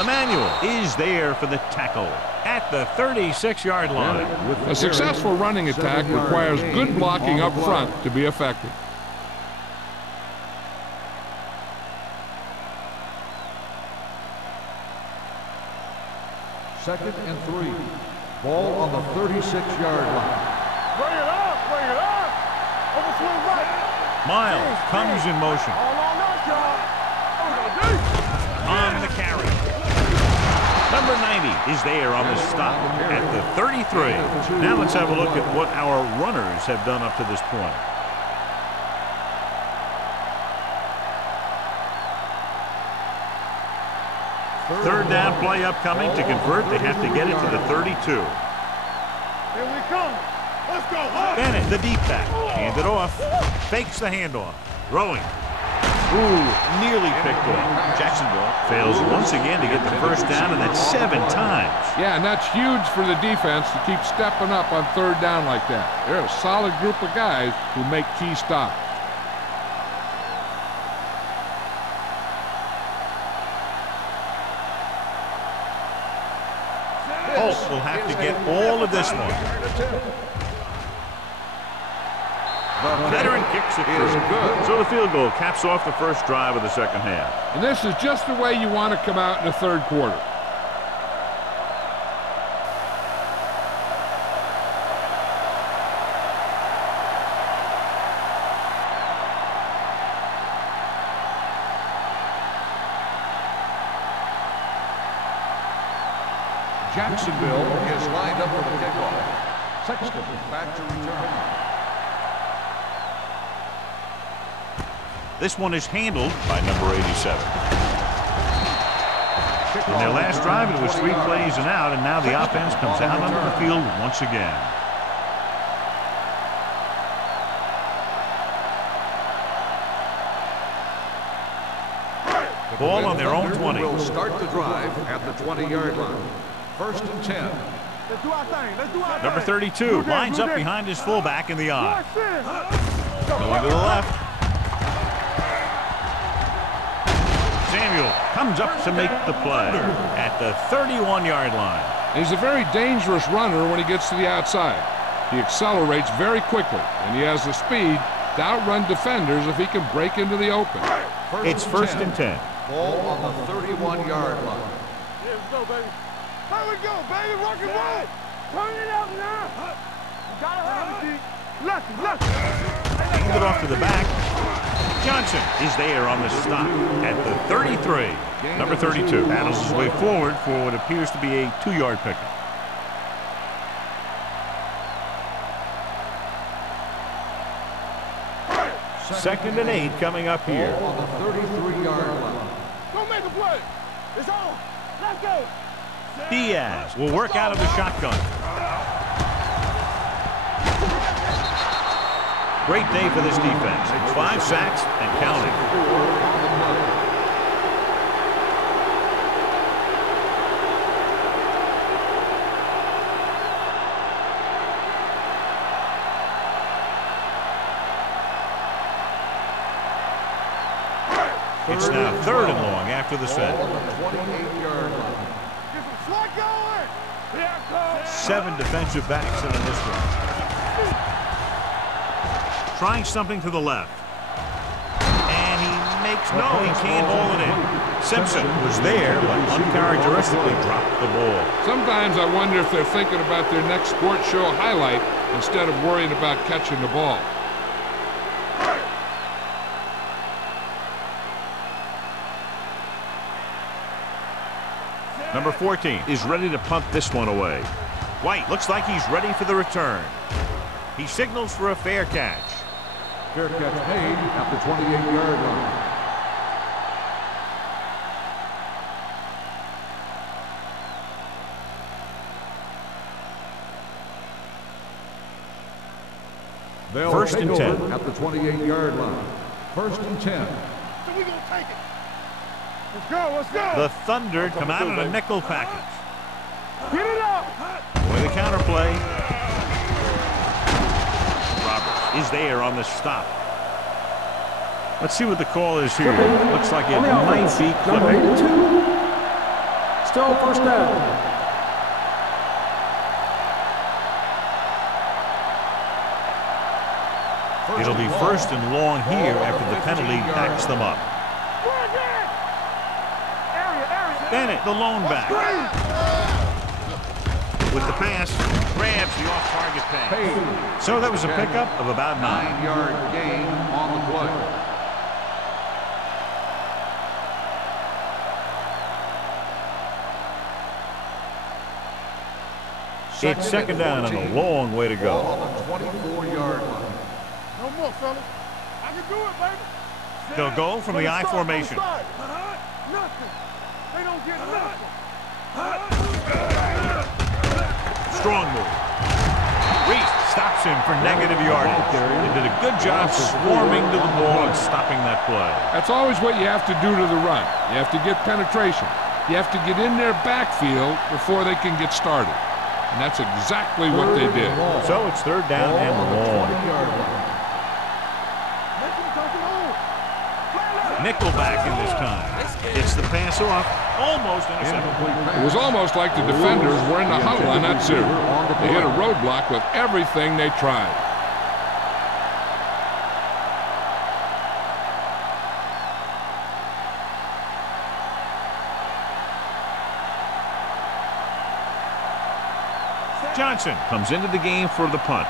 Emmanuel is there for the tackle at the 36-yard line. A successful running attack requires good blocking up front to be effective. Second and 3. Ball on the 36-yard line. Bring it up. Overswing right. Miles comes in motion. All on us, y'all. On the carry. Number 90 is there on the stop at the 33. Now let's have a look at what our runners have done up to this point. Third down play upcoming. To convert, they have to get it to the 32. Here we come. Let's go. Bennett, the deep back. Hand it off. Fakes the handoff. Throwing. Ooh, nearly picked off. Jacksonville fails once again to get the first down, and that's 7 times. Yeah, and that's huge for the defense to keep stepping up on third down like that. They're a solid group of guys who make key stops. Holt will have to get all of this one. The veteran kicks it through. Good. So the field goal caps off the first drive of the second half. And this is just the way you want to come out in the third quarter. Jacksonville is lined up for the kickoff. Sexton back to return. This one is handled by number 87. In their last drive, it was 3 plays and out, and now the offense comes out onto the field once again. Ball on their own 20. Will start the drive at the 20-yard line. First and 10. Let's do our thing. Number 32 lines up behind his fullback in the eye. Going to the left. Samuel comes up to make the play at the 31-yard line. He's a very dangerous runner when he gets to the outside. He accelerates very quickly, and he has the speed to outrun defenders if he can break into the open. It's first and 10. Ball on the 31-yard line. Yeah, let's go, baby. Here we go, baby. Rock and roll. Turn it up now. You gotta have it, G. Lucky. Hand it off to the back. Johnson is there on the stop at the 33. Number 32 battles his way forward for what appears to be a 2-yard pickup. Second and 8 coming up here. Ball on the 33-yard line. Go make a play. It's on. Let's go. Diaz will work out of the shotgun. Great day for this defense. 5 sacks and counting. It's now 3rd and long after the set. Ball on the 28-yard line. Get some slack going. Here I come. 7 defensive backs in this one. Trying something to the left. And he makes no, he can't haul it in. Simpson was there, but uncharacteristically dropped the ball. Sometimes I wonder if they're thinking about their next sports show highlight instead of worrying about catching the ball. Number 14 is ready to punt this one away. White looks like he's ready for the return. He signals for a fair catch. Fair catch made at the 28-yard line. First and 10. At the 28-yard line. First and 10. So we gonna take it. Let's go, let's go. The Thunder come out in a nickel package. Get it up. With a counterplay. Roberts is there on the stop. Let's see what the call is here. Looks like it might be Number clipping. 82. Still first down. It'll be first and long here after the penalty backs them up. Bennett, the lone back. With the pass, grabs the off-target pass. So that was a pickup of about 9. 9-yard gain on the play. It's second down and a long way to go. On the 24-yard line. No more, fellas. I can do it, baby. They'll go from the I formation. Nothing. They don't get nothing. Strong move. Reese stops him for negative yardage. They did a good job swarming to the ball and stopping that play. That's always what you have to do to the run. You have to get penetration. You have to get in their backfield before they can get started. And that's exactly what they did. So it's third down and long. Nickelback in this time. It's the pass off, almost intercepted. It was almost like the defenders were in the huddle on that zero. They hit a roadblock with everything they tried. Johnson comes into the game for the punt.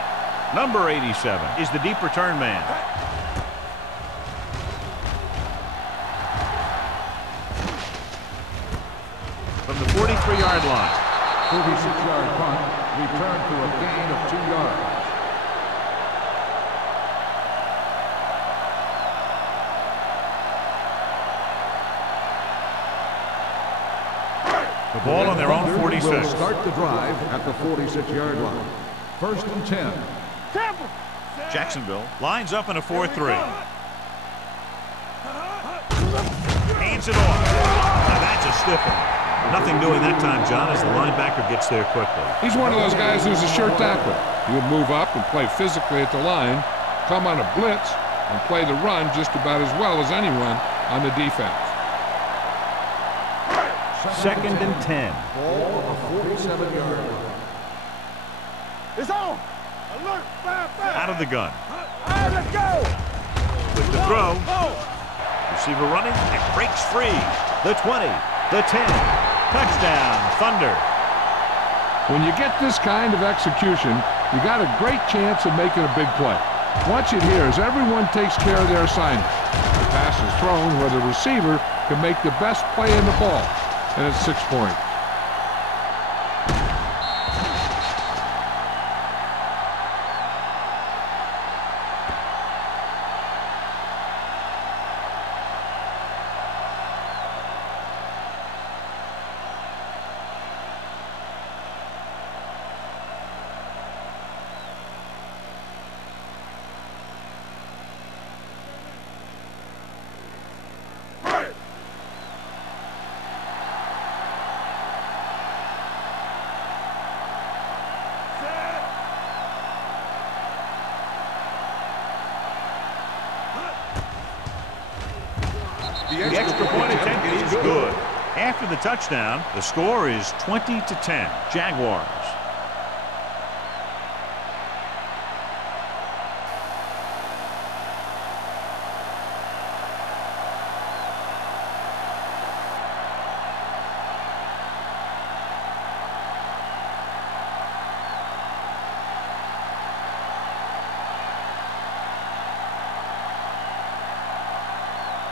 Number 87 is the deep return man. From the 43-yard line. 36-yard punt, return to a gain of 2 yards. The ball on their own 46. Will start the drive at the 46-yard line. First and 10. Jacksonville lines up in a 4-3. Hands it off. Now that's a stiff one. Nothing doing that time, John, as the linebacker gets there quickly. He's one of those guys who's a sure tackler. He'll move up and play physically at the line, come on a blitz, and play the run just about as well as anyone on the defense. Second and 10. Ball on the 47-yard line. It's on. Alert. Fire. Out of the gun. All right, let's go. With the throw. Receiver running and breaks free. The 20. The 10. Touchdown, Thunder. When you get this kind of execution, you got a great chance of making a big play. Watch it here as everyone takes care of their assignment. The pass is thrown where the receiver can make the best play in the ball, and it's 6 points. The extra point attempt is good. After the touchdown, the score is 20-10, Jaguars.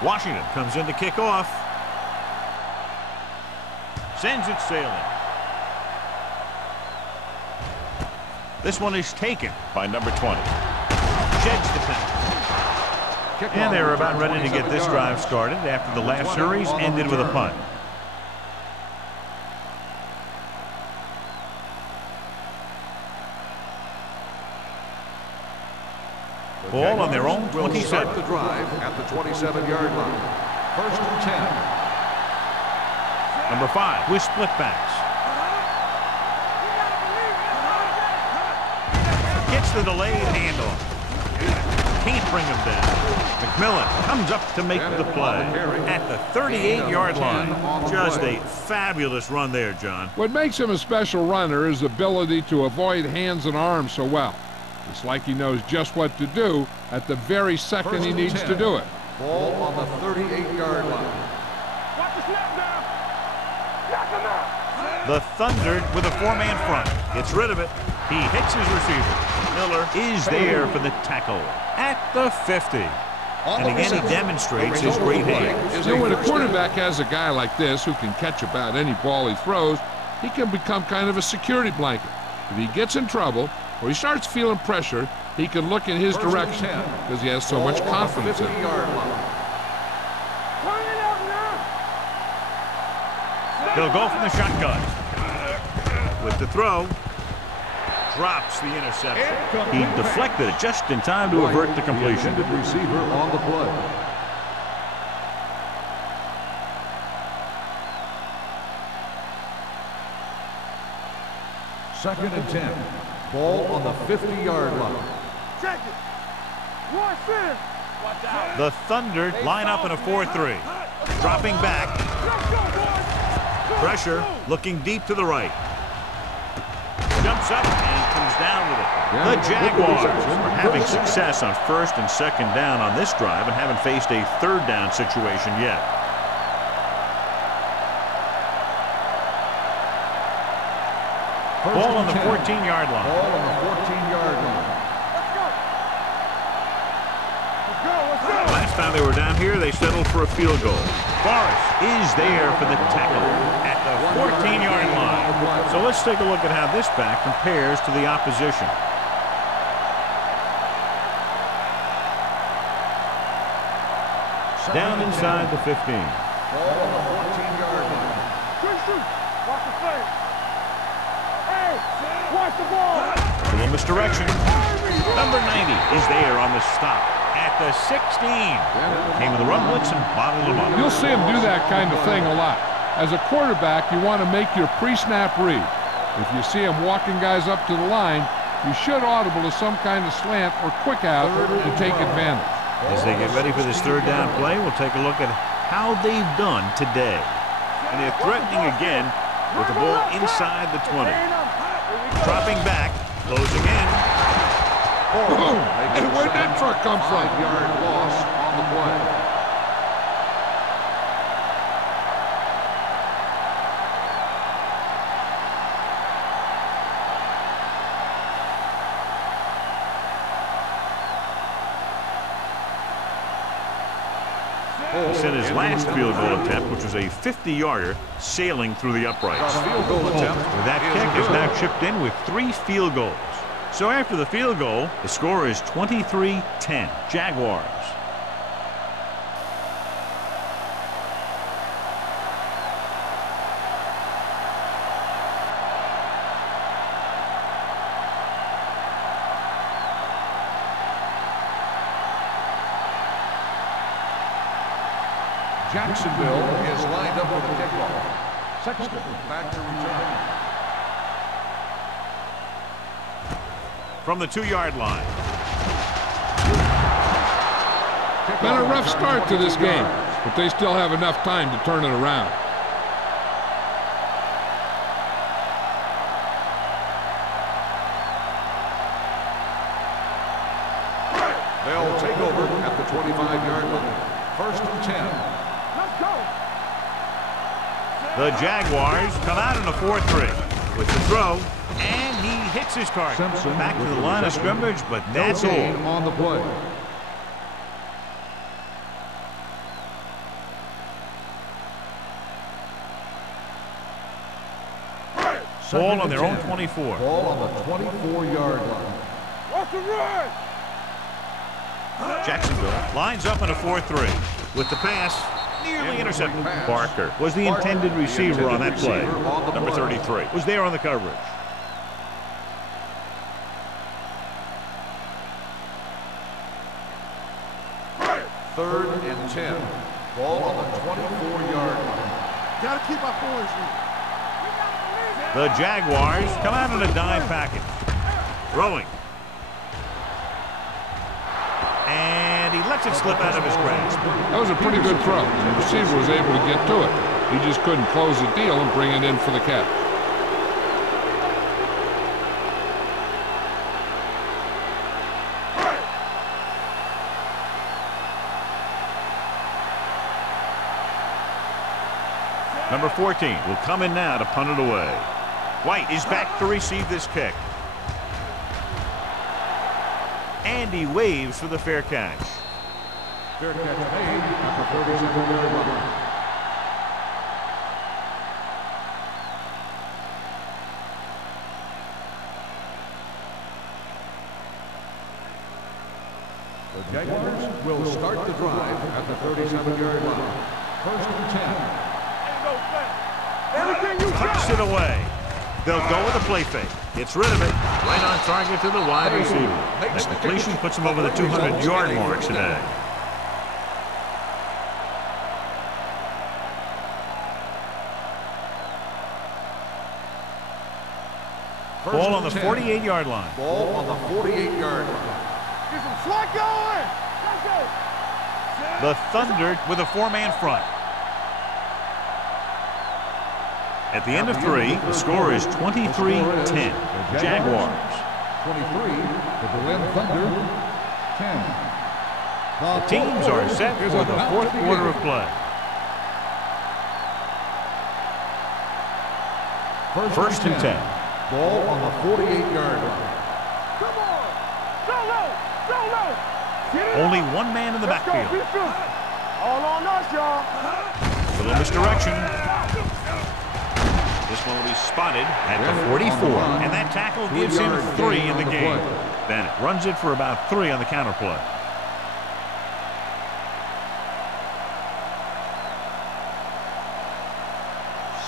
Washington comes in to kick off. Sends it sailing. This one is taken by number 20. Sheds the penalty. And they were about ready to get this drive started after the last series ended with a punt. Ball on their own 27. Start the drive at the 27-yard line. First and 10. Number 5 with split backs. Gets the delayed handoff. Can't bring him down. McMillan comes up to make the play at the 38-yard line. Just a fabulous run there, John. What makes him a special runner is his ability to avoid hands and arms so well. It's like he knows just what to do at the very second he needs to do it. Ball on the 38-yard line. Watch the snap now. Knock him out. The Thunder with a 4-man front. Gets rid of it. He hits his receiver. Miller is there for the tackle at the 50. And again, he demonstrates his great hands. You know, when a quarterback has a guy like this who can catch about any ball he throws, he can become kind of a security blanket. If he gets in trouble or he starts feeling pressure, he can look in his direction because he has so much confidence in him. He'll go from the shotgun. With the throw, drops the interception. He deflected it just in time to avert the completion. The receiver on the play. Second and 10. Ball on the 50-yard line. Check it. Watch this. The Thunder line up in a 4-3. Dropping back. Let's go, boys. Pressure, looking deep to the right. Jumps up and comes down with it. The Jaguars are having success on first and second down on this drive and haven't faced a third down situation yet. Ball on the 14-yard line. Ball on the 14-yard line. Let's go. Let's go. Last time they were down here, they settled for a field goal. Forrest is there for the tackle at the 14-yard line. So let's take a look at how this back compares to the opposition. Down inside the 15. Ball on the 14-yard line. Quick shoot. Watch the face. Hey, watch the ball. A little misdirection. Number 90 is there on the stop at the 16. Came with a run blitz and bottled him up. You'll see him do that kind of thing a lot. As a quarterback, you want to make your pre-snap read. If you see him walking guys up to the line, you should audible to some kind of slant or quick out to take advantage. As they get ready for this third down play, we'll take a look at how they've done today. And they're threatening again with the ball inside the 20. Dropping back, closing in. And where'd that truck come from? 5-yard loss on the play. He sent his last field goal attempt, which was a 50-yarder, sailing through the uprights. Field goal attempt. That kick is now chipped in with 3 field goals. So after the field goal, the score is 23-10, Jaguars. Jacksonville is lined up with a kickoff. Sexton back to return. From the 2-yard line. Been a rough start to this game, but they still have enough time to turn it around. They'll take over at the 25-yard line. First and 10. Let's go. The Jaguars come out in a 4-3 with the throw, and he hits his target. Simpson Back to with the the line of reception. scrimmage, but No that's gain all. on the play. Ball on their own 24. Ball on the 24-yard line. Watch the run! Jacksonville lines up in a 4-3. With the pass, nearly intercepted. Barker was the intended receiver on that play. Number 33 was there on the coverage. Third and 10. Ball on the 24-yard line. Gotta keep our poise here. The Jaguars come out in a dime package. Throwing. And he lets it slip out of his grasp. That was a pretty good throw. The receiver was able to get to it. He just couldn't close the deal and bring it in for the catch. Number 14 will come in now to punt it away. White is back to receive this kick. And he waves for the fair catch. Fair catch made at the 37-yard line. The Jaguars will start the drive at the 37-yard line. First and 10. Everything you Tucks got! it away. They'll go with a play fake. Gets rid of it. Right on target to the wide receiver. That completion puts him over the 200-yard mark today. Ball on the 48-yard line. Ball on the 48-yard line. Get some slack going! Let's go! The Thunder with a four-man front. At the end of 3, the score is 23-10. Jaguars. 23, the Berlin Thunder, 10. The teams are set for the fourth quarter of play. First and 10. Ball on the 48-yard line. Come on! Solo! Solo! Get it Only up. one man in the Let's go, backfield. be physical. All on us, y'all. Little misdirection. This one will be spotted at the 44. And that tackle gives him 3 in the game. Bennett runs it for about 3 on the counterplay.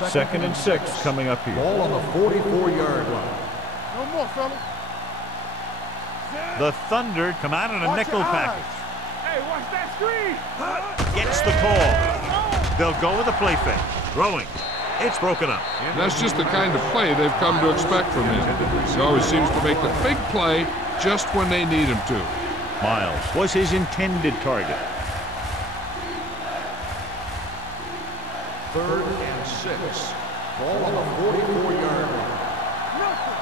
Second and 6 coming up here. Ball on the 44-yard line. No more, fellas. The Thunder come out in a Watch nickel your package. eyes. Hey, watch that screen. Gets the call. They'll go with a play fake. Throwing. It's broken up. That's just the kind of play they've come to expect from him. He always seems to make the big play just when they need him to. Miles was his intended target. Third and 6. Ball on the 44-yard line. Nothing.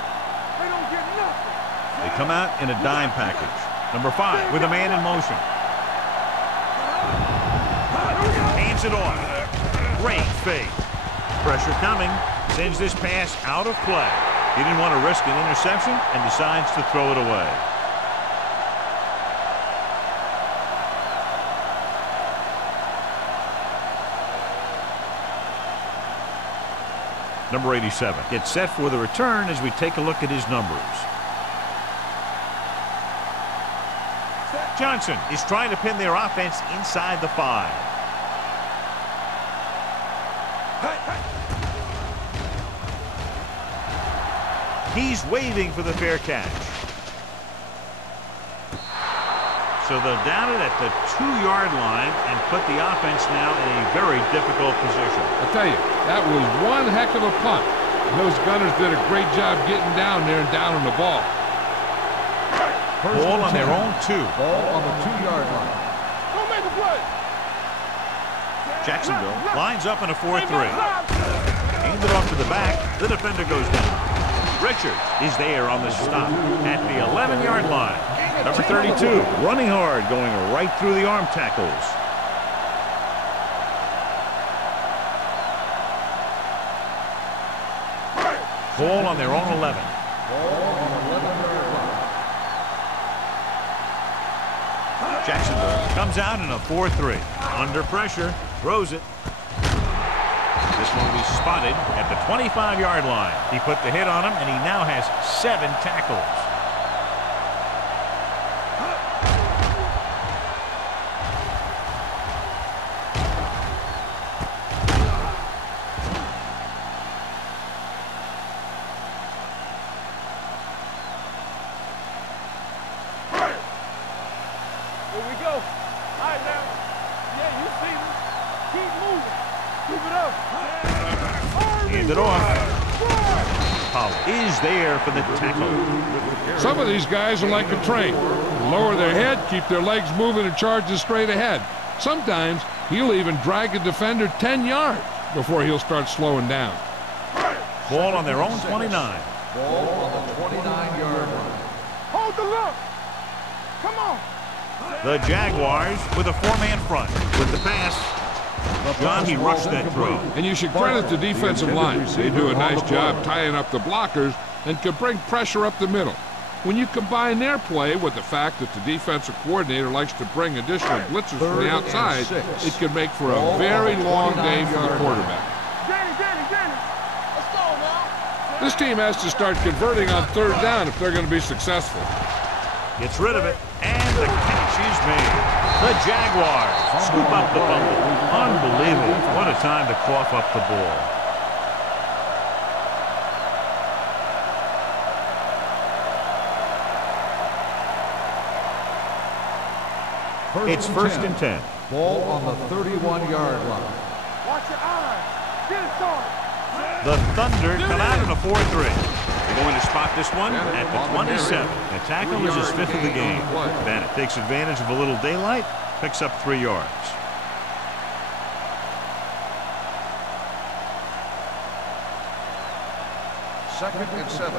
They don't get nothing. They come out in a dime package. Number 5 with a man in motion. Hands it off. Great fake. Pressure coming. Sends this pass out of play. He didn't want to risk an interception and decides to throw it away. Number 87 gets set for the return as we take a look at his numbers. Johnson is trying to pin their offense inside the 5. He's waving for the fair catch. So they'll down it at the 2-yard line and put the offense now in a very difficult position. I tell you, that was one heck of a punt. Those gunners did a great job getting down there and downing the ball. Ball on their own 2. Ball on the 2-yard line. Go make a play. Jacksonville lines up in a 4-3. Hand it off to the back. The defender goes down. Richards is there on the stop at the 11-yard line. Number 32 running hard, going right through the arm tackles. Ball on their own 11. Ball on the 11-yard line. Jacksonville comes out in a 4-3. Under pressure, throws it. This one will be spotted at the 25-yard line. He put the hit on him, and he now has 7 tackles. Here we go. All right, now. Yeah, you see me. Keep moving. Keep it up. Hand it off. Pollard is there for the tackle. Some of these guys are like a train. Lower their head, keep their legs moving, and charges straight ahead. Sometimes he'll even drag a defender 10 yards before he'll start slowing down. Ball on their own 29. Ball on the 29-yard line. Hold the look. Come on. The Jaguars with a 4-man front. With the pass, John, he rushed that throw. And you should credit the defensive line. They do a nice job tying up the blockers and can bring pressure up the middle. When you combine their play with the fact that the defensive coordinator likes to bring additional blitzers from the outside, it can make for a very long day for the quarterback. Danny. Let's go now. This team has to start converting on 3rd down if they're going to be successful. Gets rid of it, and the catch is made. The Jaguars scoop up the fumble. Unbelievable. What a time to cough up the ball. It's 1st and 10. Ball on the 31-yard line. Watch your eyes. Get it started. The Thunder come out in a 4-3. They're going to spot this one at the 27. The tackle is his 5th of the game. Bennett takes advantage of a little daylight, picks up 3 yards. Second and 7.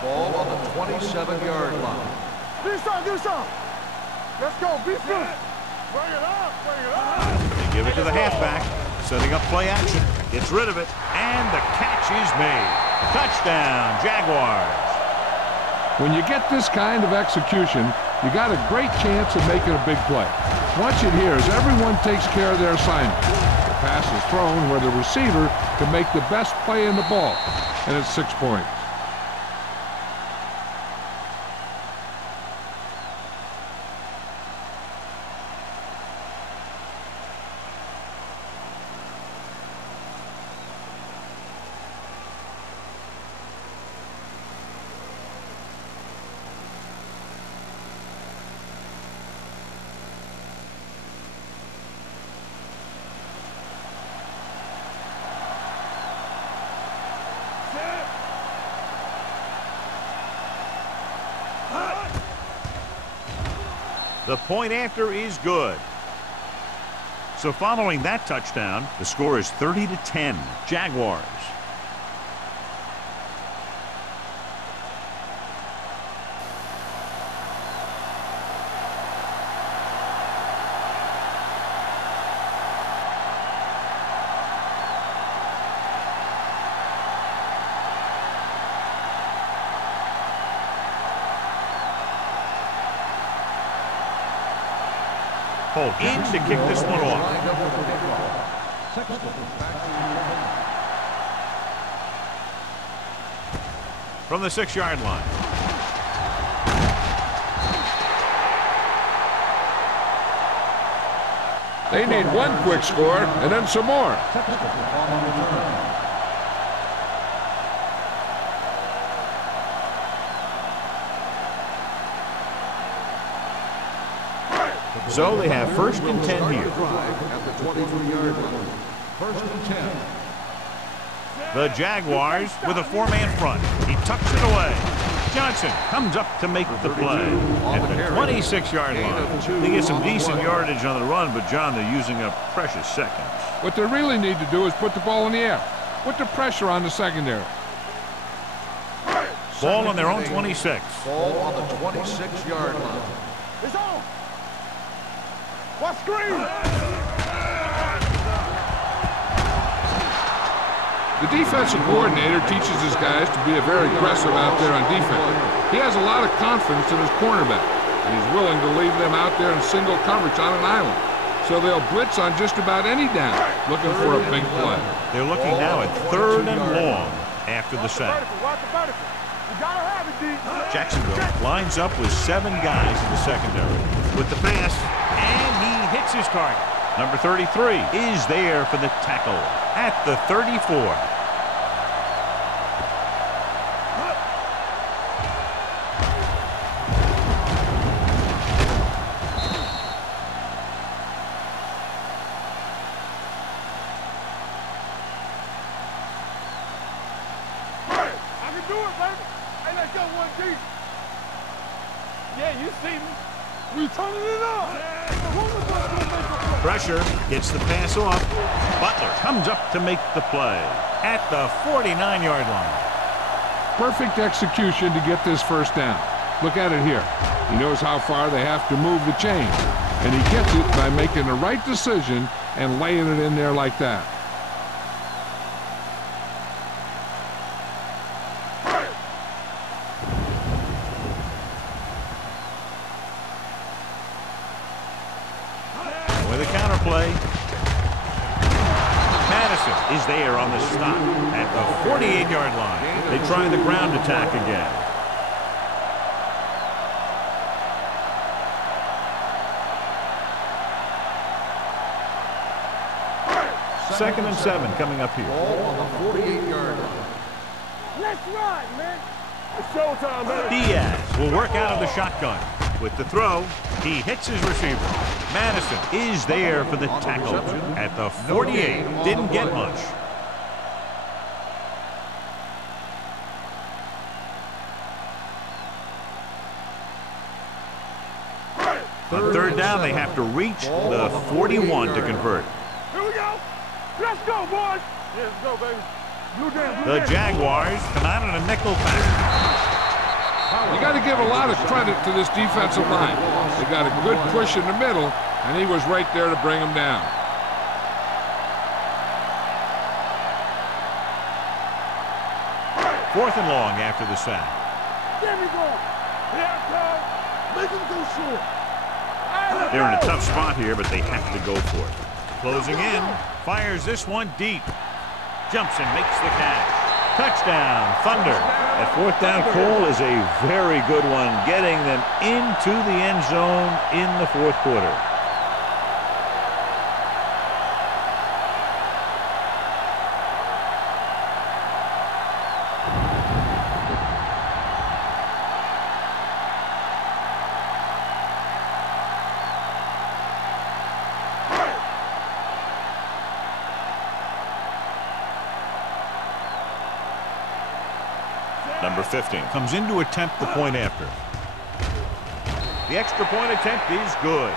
Ball on the 27-yard line. Do something. Let's go. Be good. Bring it up. They give it to the halfback, setting up play action. Gets rid of it, and the catch is made. Touchdown, Jaguars. When you get this kind of execution, you got a great chance of making a big play. Watch it here as everyone takes care of their assignment. The pass is thrown where the receiver can make the best play in the ball, and it's 6 points. The point after is good. So following that touchdown, the score is 30-10, Jaguars. In to kick this one off. From the 6-yard line. They need one quick score and then some more. So they have 1st and 10 here. At the 23-yard line. 1st and 10. The Jaguars with a 4-man front. He tucks it away. Johnson comes up to make the play at the 26-yard line. They get some decent yardage on the run, but, John, they're using up precious seconds. What they really need to do is put the ball in the air. Put the pressure on the secondary. Ball on their own 26. Ball on the 26-yard line. It's on. What screen? The defensive coordinator teaches his guys to be very aggressive out there on defense. He has a lot of confidence in his cornerback, and he's willing to leave them out there in single coverage on an island. so they'll blitz on just about any down, looking for a big play. They're looking now at 3rd and long after the sack. Jacksonville lines up with 7 guys in the secondary with the pass, and he hits his target. Number 33 is there for the tackle at the 34. Pressure gets the pass off. Butler comes up to make the play at the 49-yard line. Perfect execution to get this first down. Look at it here. He knows how far they have to move the chain, and he gets it by making the right decision and laying it in there like that. With a counter play, Madison is there on the stop at the 48-yard line. They try the ground attack again. Second and 7 coming up here. Ball on the 48-yard line. Let's ride, man. It's showtime, man. Diaz will work out of the shotgun. With the throw, he hits his receiver. Madison is there for the tackle at the 48. Didn't get much. On 3rd down, they have to reach the 41 to convert. Here we go. Let's go, boys. Yeah, let's go, baby. The Jaguars come out in a nickel package. You got to give a lot of credit to this defensive line. They got a good push in the middle, and he was right there to bring them down. Fourth and long after the sack. There we go. Here it comes. Make him go short. They're in a tough spot here, but they have to go for it. Closing in, fires this one deep. Jumps and makes the catch. Touchdown, Thunder. That 4th down call is a very good one, getting them into the end zone in the 4th quarter. Number 15 comes in to attempt the point after. The extra point attempt is good.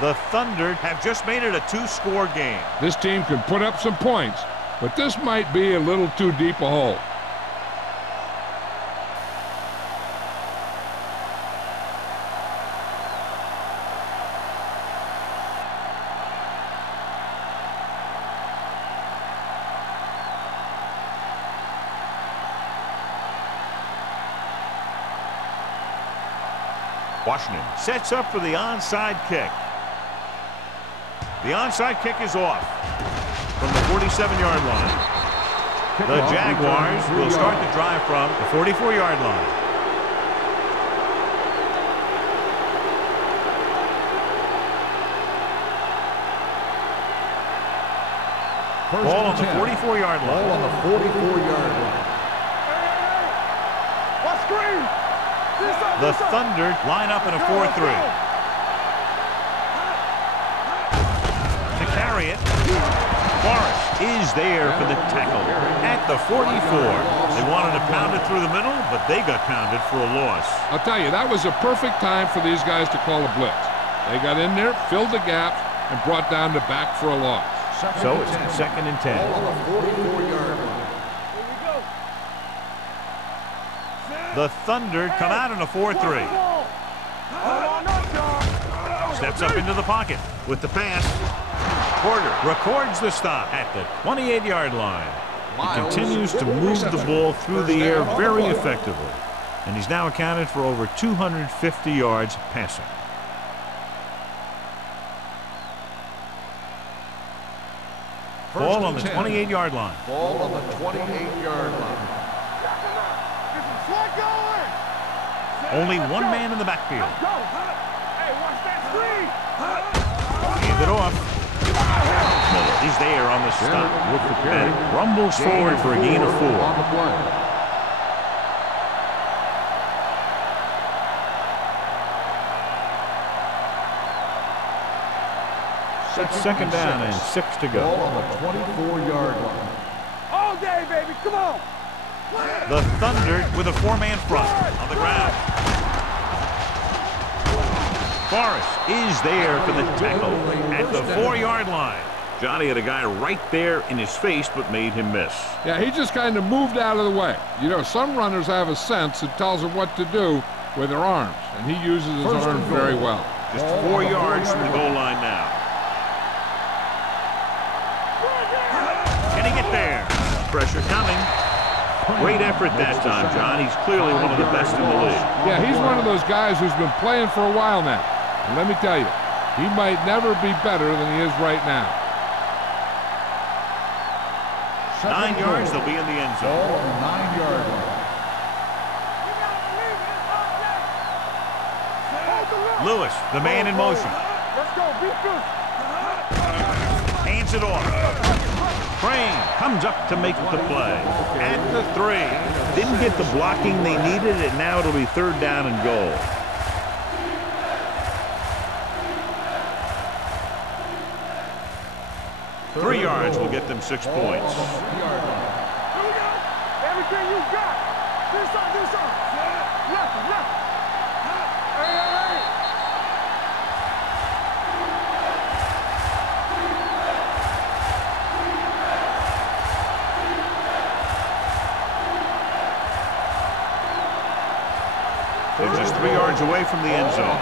The Thunder have just made it a 2-score game. This team can put up some points, but this might be a little too deep a hole. Washington sets up for the onside kick. The onside kick is off from the 47-yard line. The Jaguars will start the drive from the 44-yard line. Ball on the 44-yard line. Ball on the 44-yard line. What screen? The Thunder line up in a 4-3. To carry it, Forrest is there for the tackle at the 44. They wanted to pound it through the middle, but they got pounded for a loss. I'll tell you, that was a perfect time for these guys to call a blitz. They got in there, filled the gaps, and brought down the back for a loss. So it's 2nd and 10. Ball on the 44-yard line. The Thunder come out in a 4-3. Steps up into the pocket with the pass. Porter records the stop at the 28-yard line. He continues to move the ball through the air very effectively, and he's now accounted for over 250 yards passing. Ball on the 28-yard line. Ball on the 28-yard line. Only one man in the backfield. Go. Hey, watch that screen. Hand it off. Miller is there on the stop. With the carry. And rumbles forward for a gain of 4. On the play. It's second down and 6 to go. Ball on the 24-yard line. All day, baby. Come on. The Thunder with a 4-man front on the ground. Forrest is there for the tackle at the 4-yard line. Johnny had a guy right there in his face but made him miss. Yeah, he just kind of moved out of the way. You know, some runners have a sense that tells them what to do with their arms, and he uses his arms very well. Just 4 yards from the goal line now. Can he get there? Pressure coming. Great effort that time, John. He's clearly one of the best in the league. Yeah, he's one of those guys who's been playing for a while now. And let me tell you, he might never be better than he is right now. 9 yards, they'll be in the end zone. Ball on the 9-yard line. Lewis, the man in motion. Let's go. Be good. Hands it off. Crane comes up to make the play. At the 3. Didn't get the blocking they needed, and now it'll be 3rd down and goal. Three yards will get them 6 points. Here we go. Everything you got. Do something. Left. Hey. They're just 3 yards away from the end zone.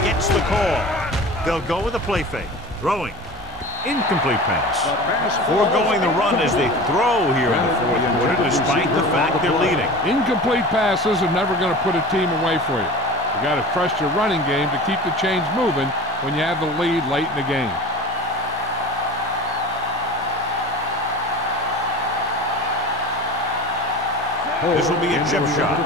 Gets the call. They'll go with a play fake. Throwing. Incomplete pass. Foregoing the run as they throw here in the 4th quarter, despite the fact they're leading. Incomplete passes are never going to put a team away for you. You got to trust your running game to keep the chains moving when you have the lead late in the game. This will be a chip shot.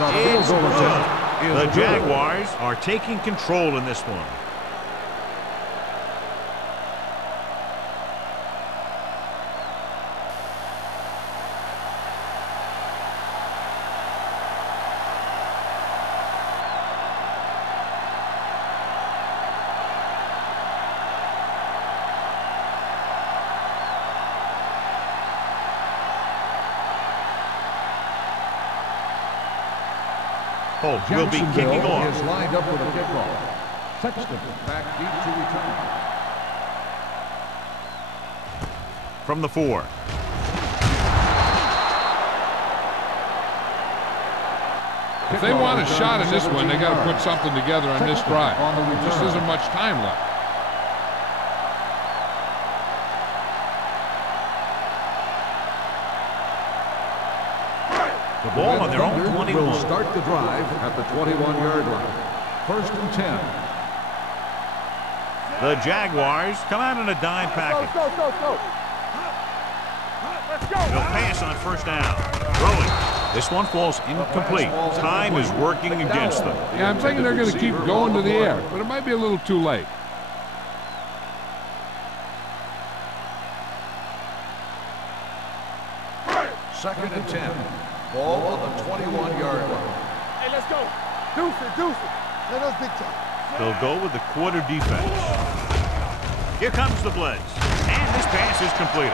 It's good. The Jaguars are taking control in this one. Holt will be kicking off. Is lined up with a kickoff. Sexton back deep to return. From the 4. If they want a shot in this one, they got to put something together on this drive. There just isn't much time left. The ball on their own 21. Will start the drive at the 21-yard line. 1st and 10. The Jaguars come out in a dime package. Go. Let's go. They'll pass on 1st down. Throwing. This one falls incomplete. Time is working against them. Yeah, I'm thinking they're going to keep going to the air, but it might be a little too late. Second and 10. Ball on the 21-yard line. Hey, let's go. Deuce it. Let us dictate. They'll go with the quarter defense. Here comes the blitz. And this pass is completed.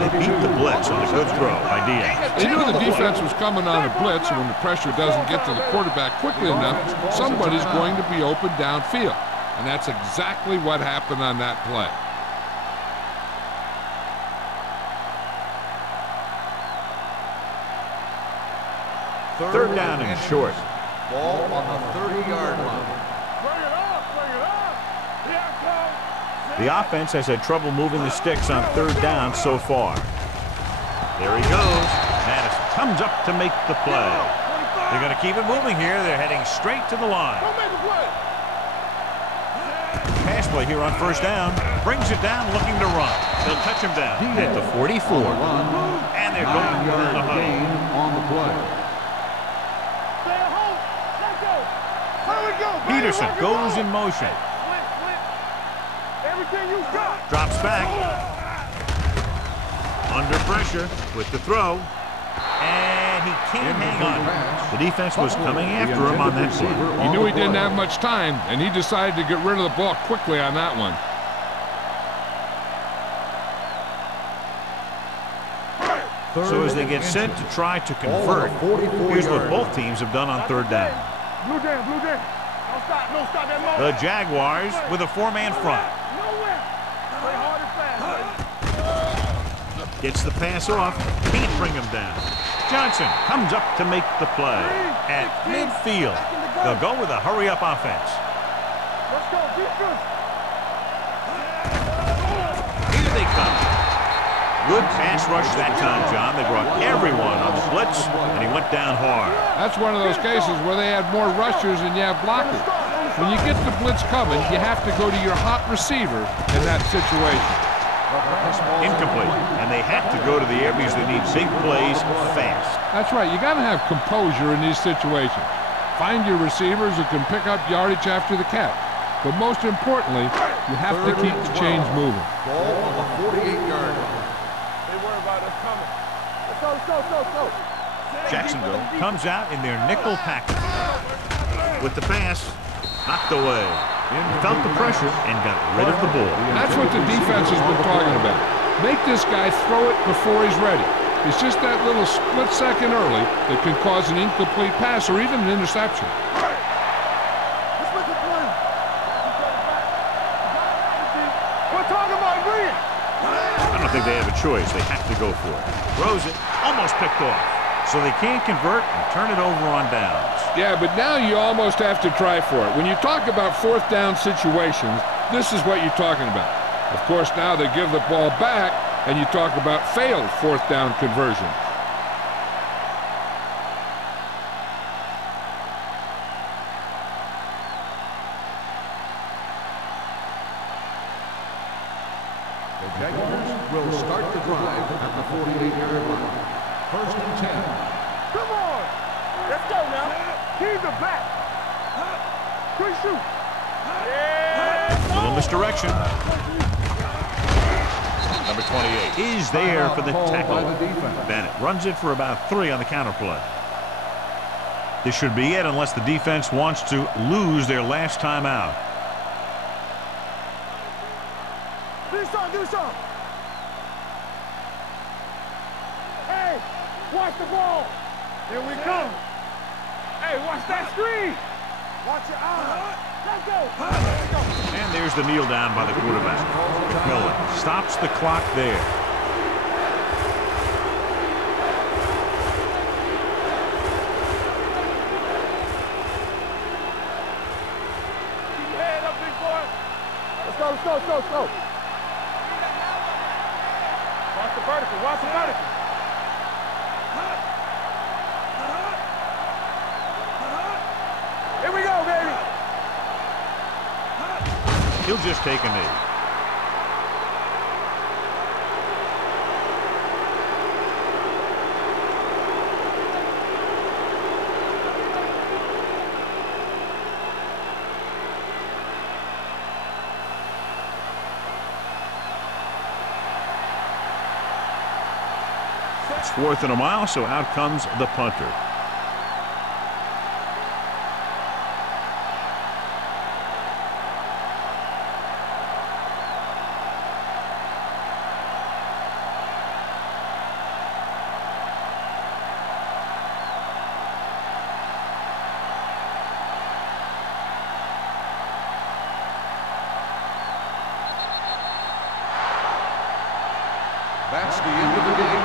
They beat the blitz on a good throw by Diaz. They knew the defense was coming on a blitz, and when the pressure doesn't get to the quarterback quickly enough, somebody's going to be open downfield. And that's exactly what happened on that play. Third down and short. Ball on the 30-yard line. Bring it up. Here it comes. The offense has had trouble moving the sticks on 3rd down so far. There he goes. Madison comes up to make the play. They're going to keep it moving here. They're heading straight to the line. Don't make a play. Pass play here on first down. Brings it down, looking to run. They'll touch him down at the 44. And they're going to the huddle. On the play. Stay at home. Let's go. Here we go, baby. Peterson Rock and goes roll. in motion. Flip. Everything you got. Drops back. Under pressure with the throw. And he can't hang on. The defense was coming after him on that play. He knew he didn't have much time, and he decided to get rid of the ball quickly on that one. So as they get set to try to convert, here's what both teams have done on third down. Blue jam. Don't stop that moment. The Jaguars with a four-man front. Nowhere. Play hard and fast. Gets the pass off. Can't bring him down. Johnson comes up to make the play. At midfield, they'll go with a hurry-up offense. Let's go, defense. Here they come. Good pass rush that time, John. They brought everyone on the blitz, and he went down hard. That's one of those cases where they have more rushers than you have blockers. When you get the blitz coming, you have to go to your hot receiver in that situation. Incomplete. And they have to go to the air because they need big plays fast. That's right. You got to have composure in these situations. Find your receivers who can pick up yardage after the catch. But most importantly, you have to keep the chains moving. Ball on the 48-yard line. They worry about us coming. Let's go. Jacksonville comes out in their nickel package. With the pass, knocked away. Felt the pressure and got rid of the ball. That's what the defense has been talking about. Make this guy throw it before he's ready. It's just that little split second early that can cause an incomplete pass or even an interception. Let's make a play. We're talking about green. I don't think they have a choice. They have to go for it. Throws it, almost picked off. So they can't convert and turn it over on downs. Yeah, but now you almost have to try for it. When you talk about fourth down situations, this is what you're talking about. Of course, now they give the ball back, and you talk about failed fourth down conversion. The Jaguars will start the drive at the 48-yard line. First and 10. Come on. Let's go now. Keys are back. Quick shoot. Little misdirection. Number 28 is there for the tackle. Bennett runs it for about 3 on the counter play. This should be it unless the defense wants to lose their last time out. Do something. Hey, watch the ball. Here we come. Hey, watch that screen. Watch your eyes. Let's go. And there's the kneel down by the quarterback. McMillan stops the clock there. Keep your head up, big boy. Let's go. Watch the vertical. Here we go, baby. He'll just take a knee. It's 4th and a mile, so out comes the punter. That's the end of the game.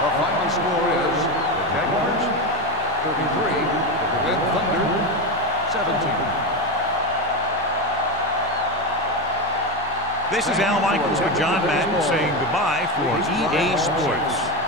The final score is the Jaguars 33, the Red Thunder 17. This is Al Michaels with John Madden saying goodbye for EA Sports.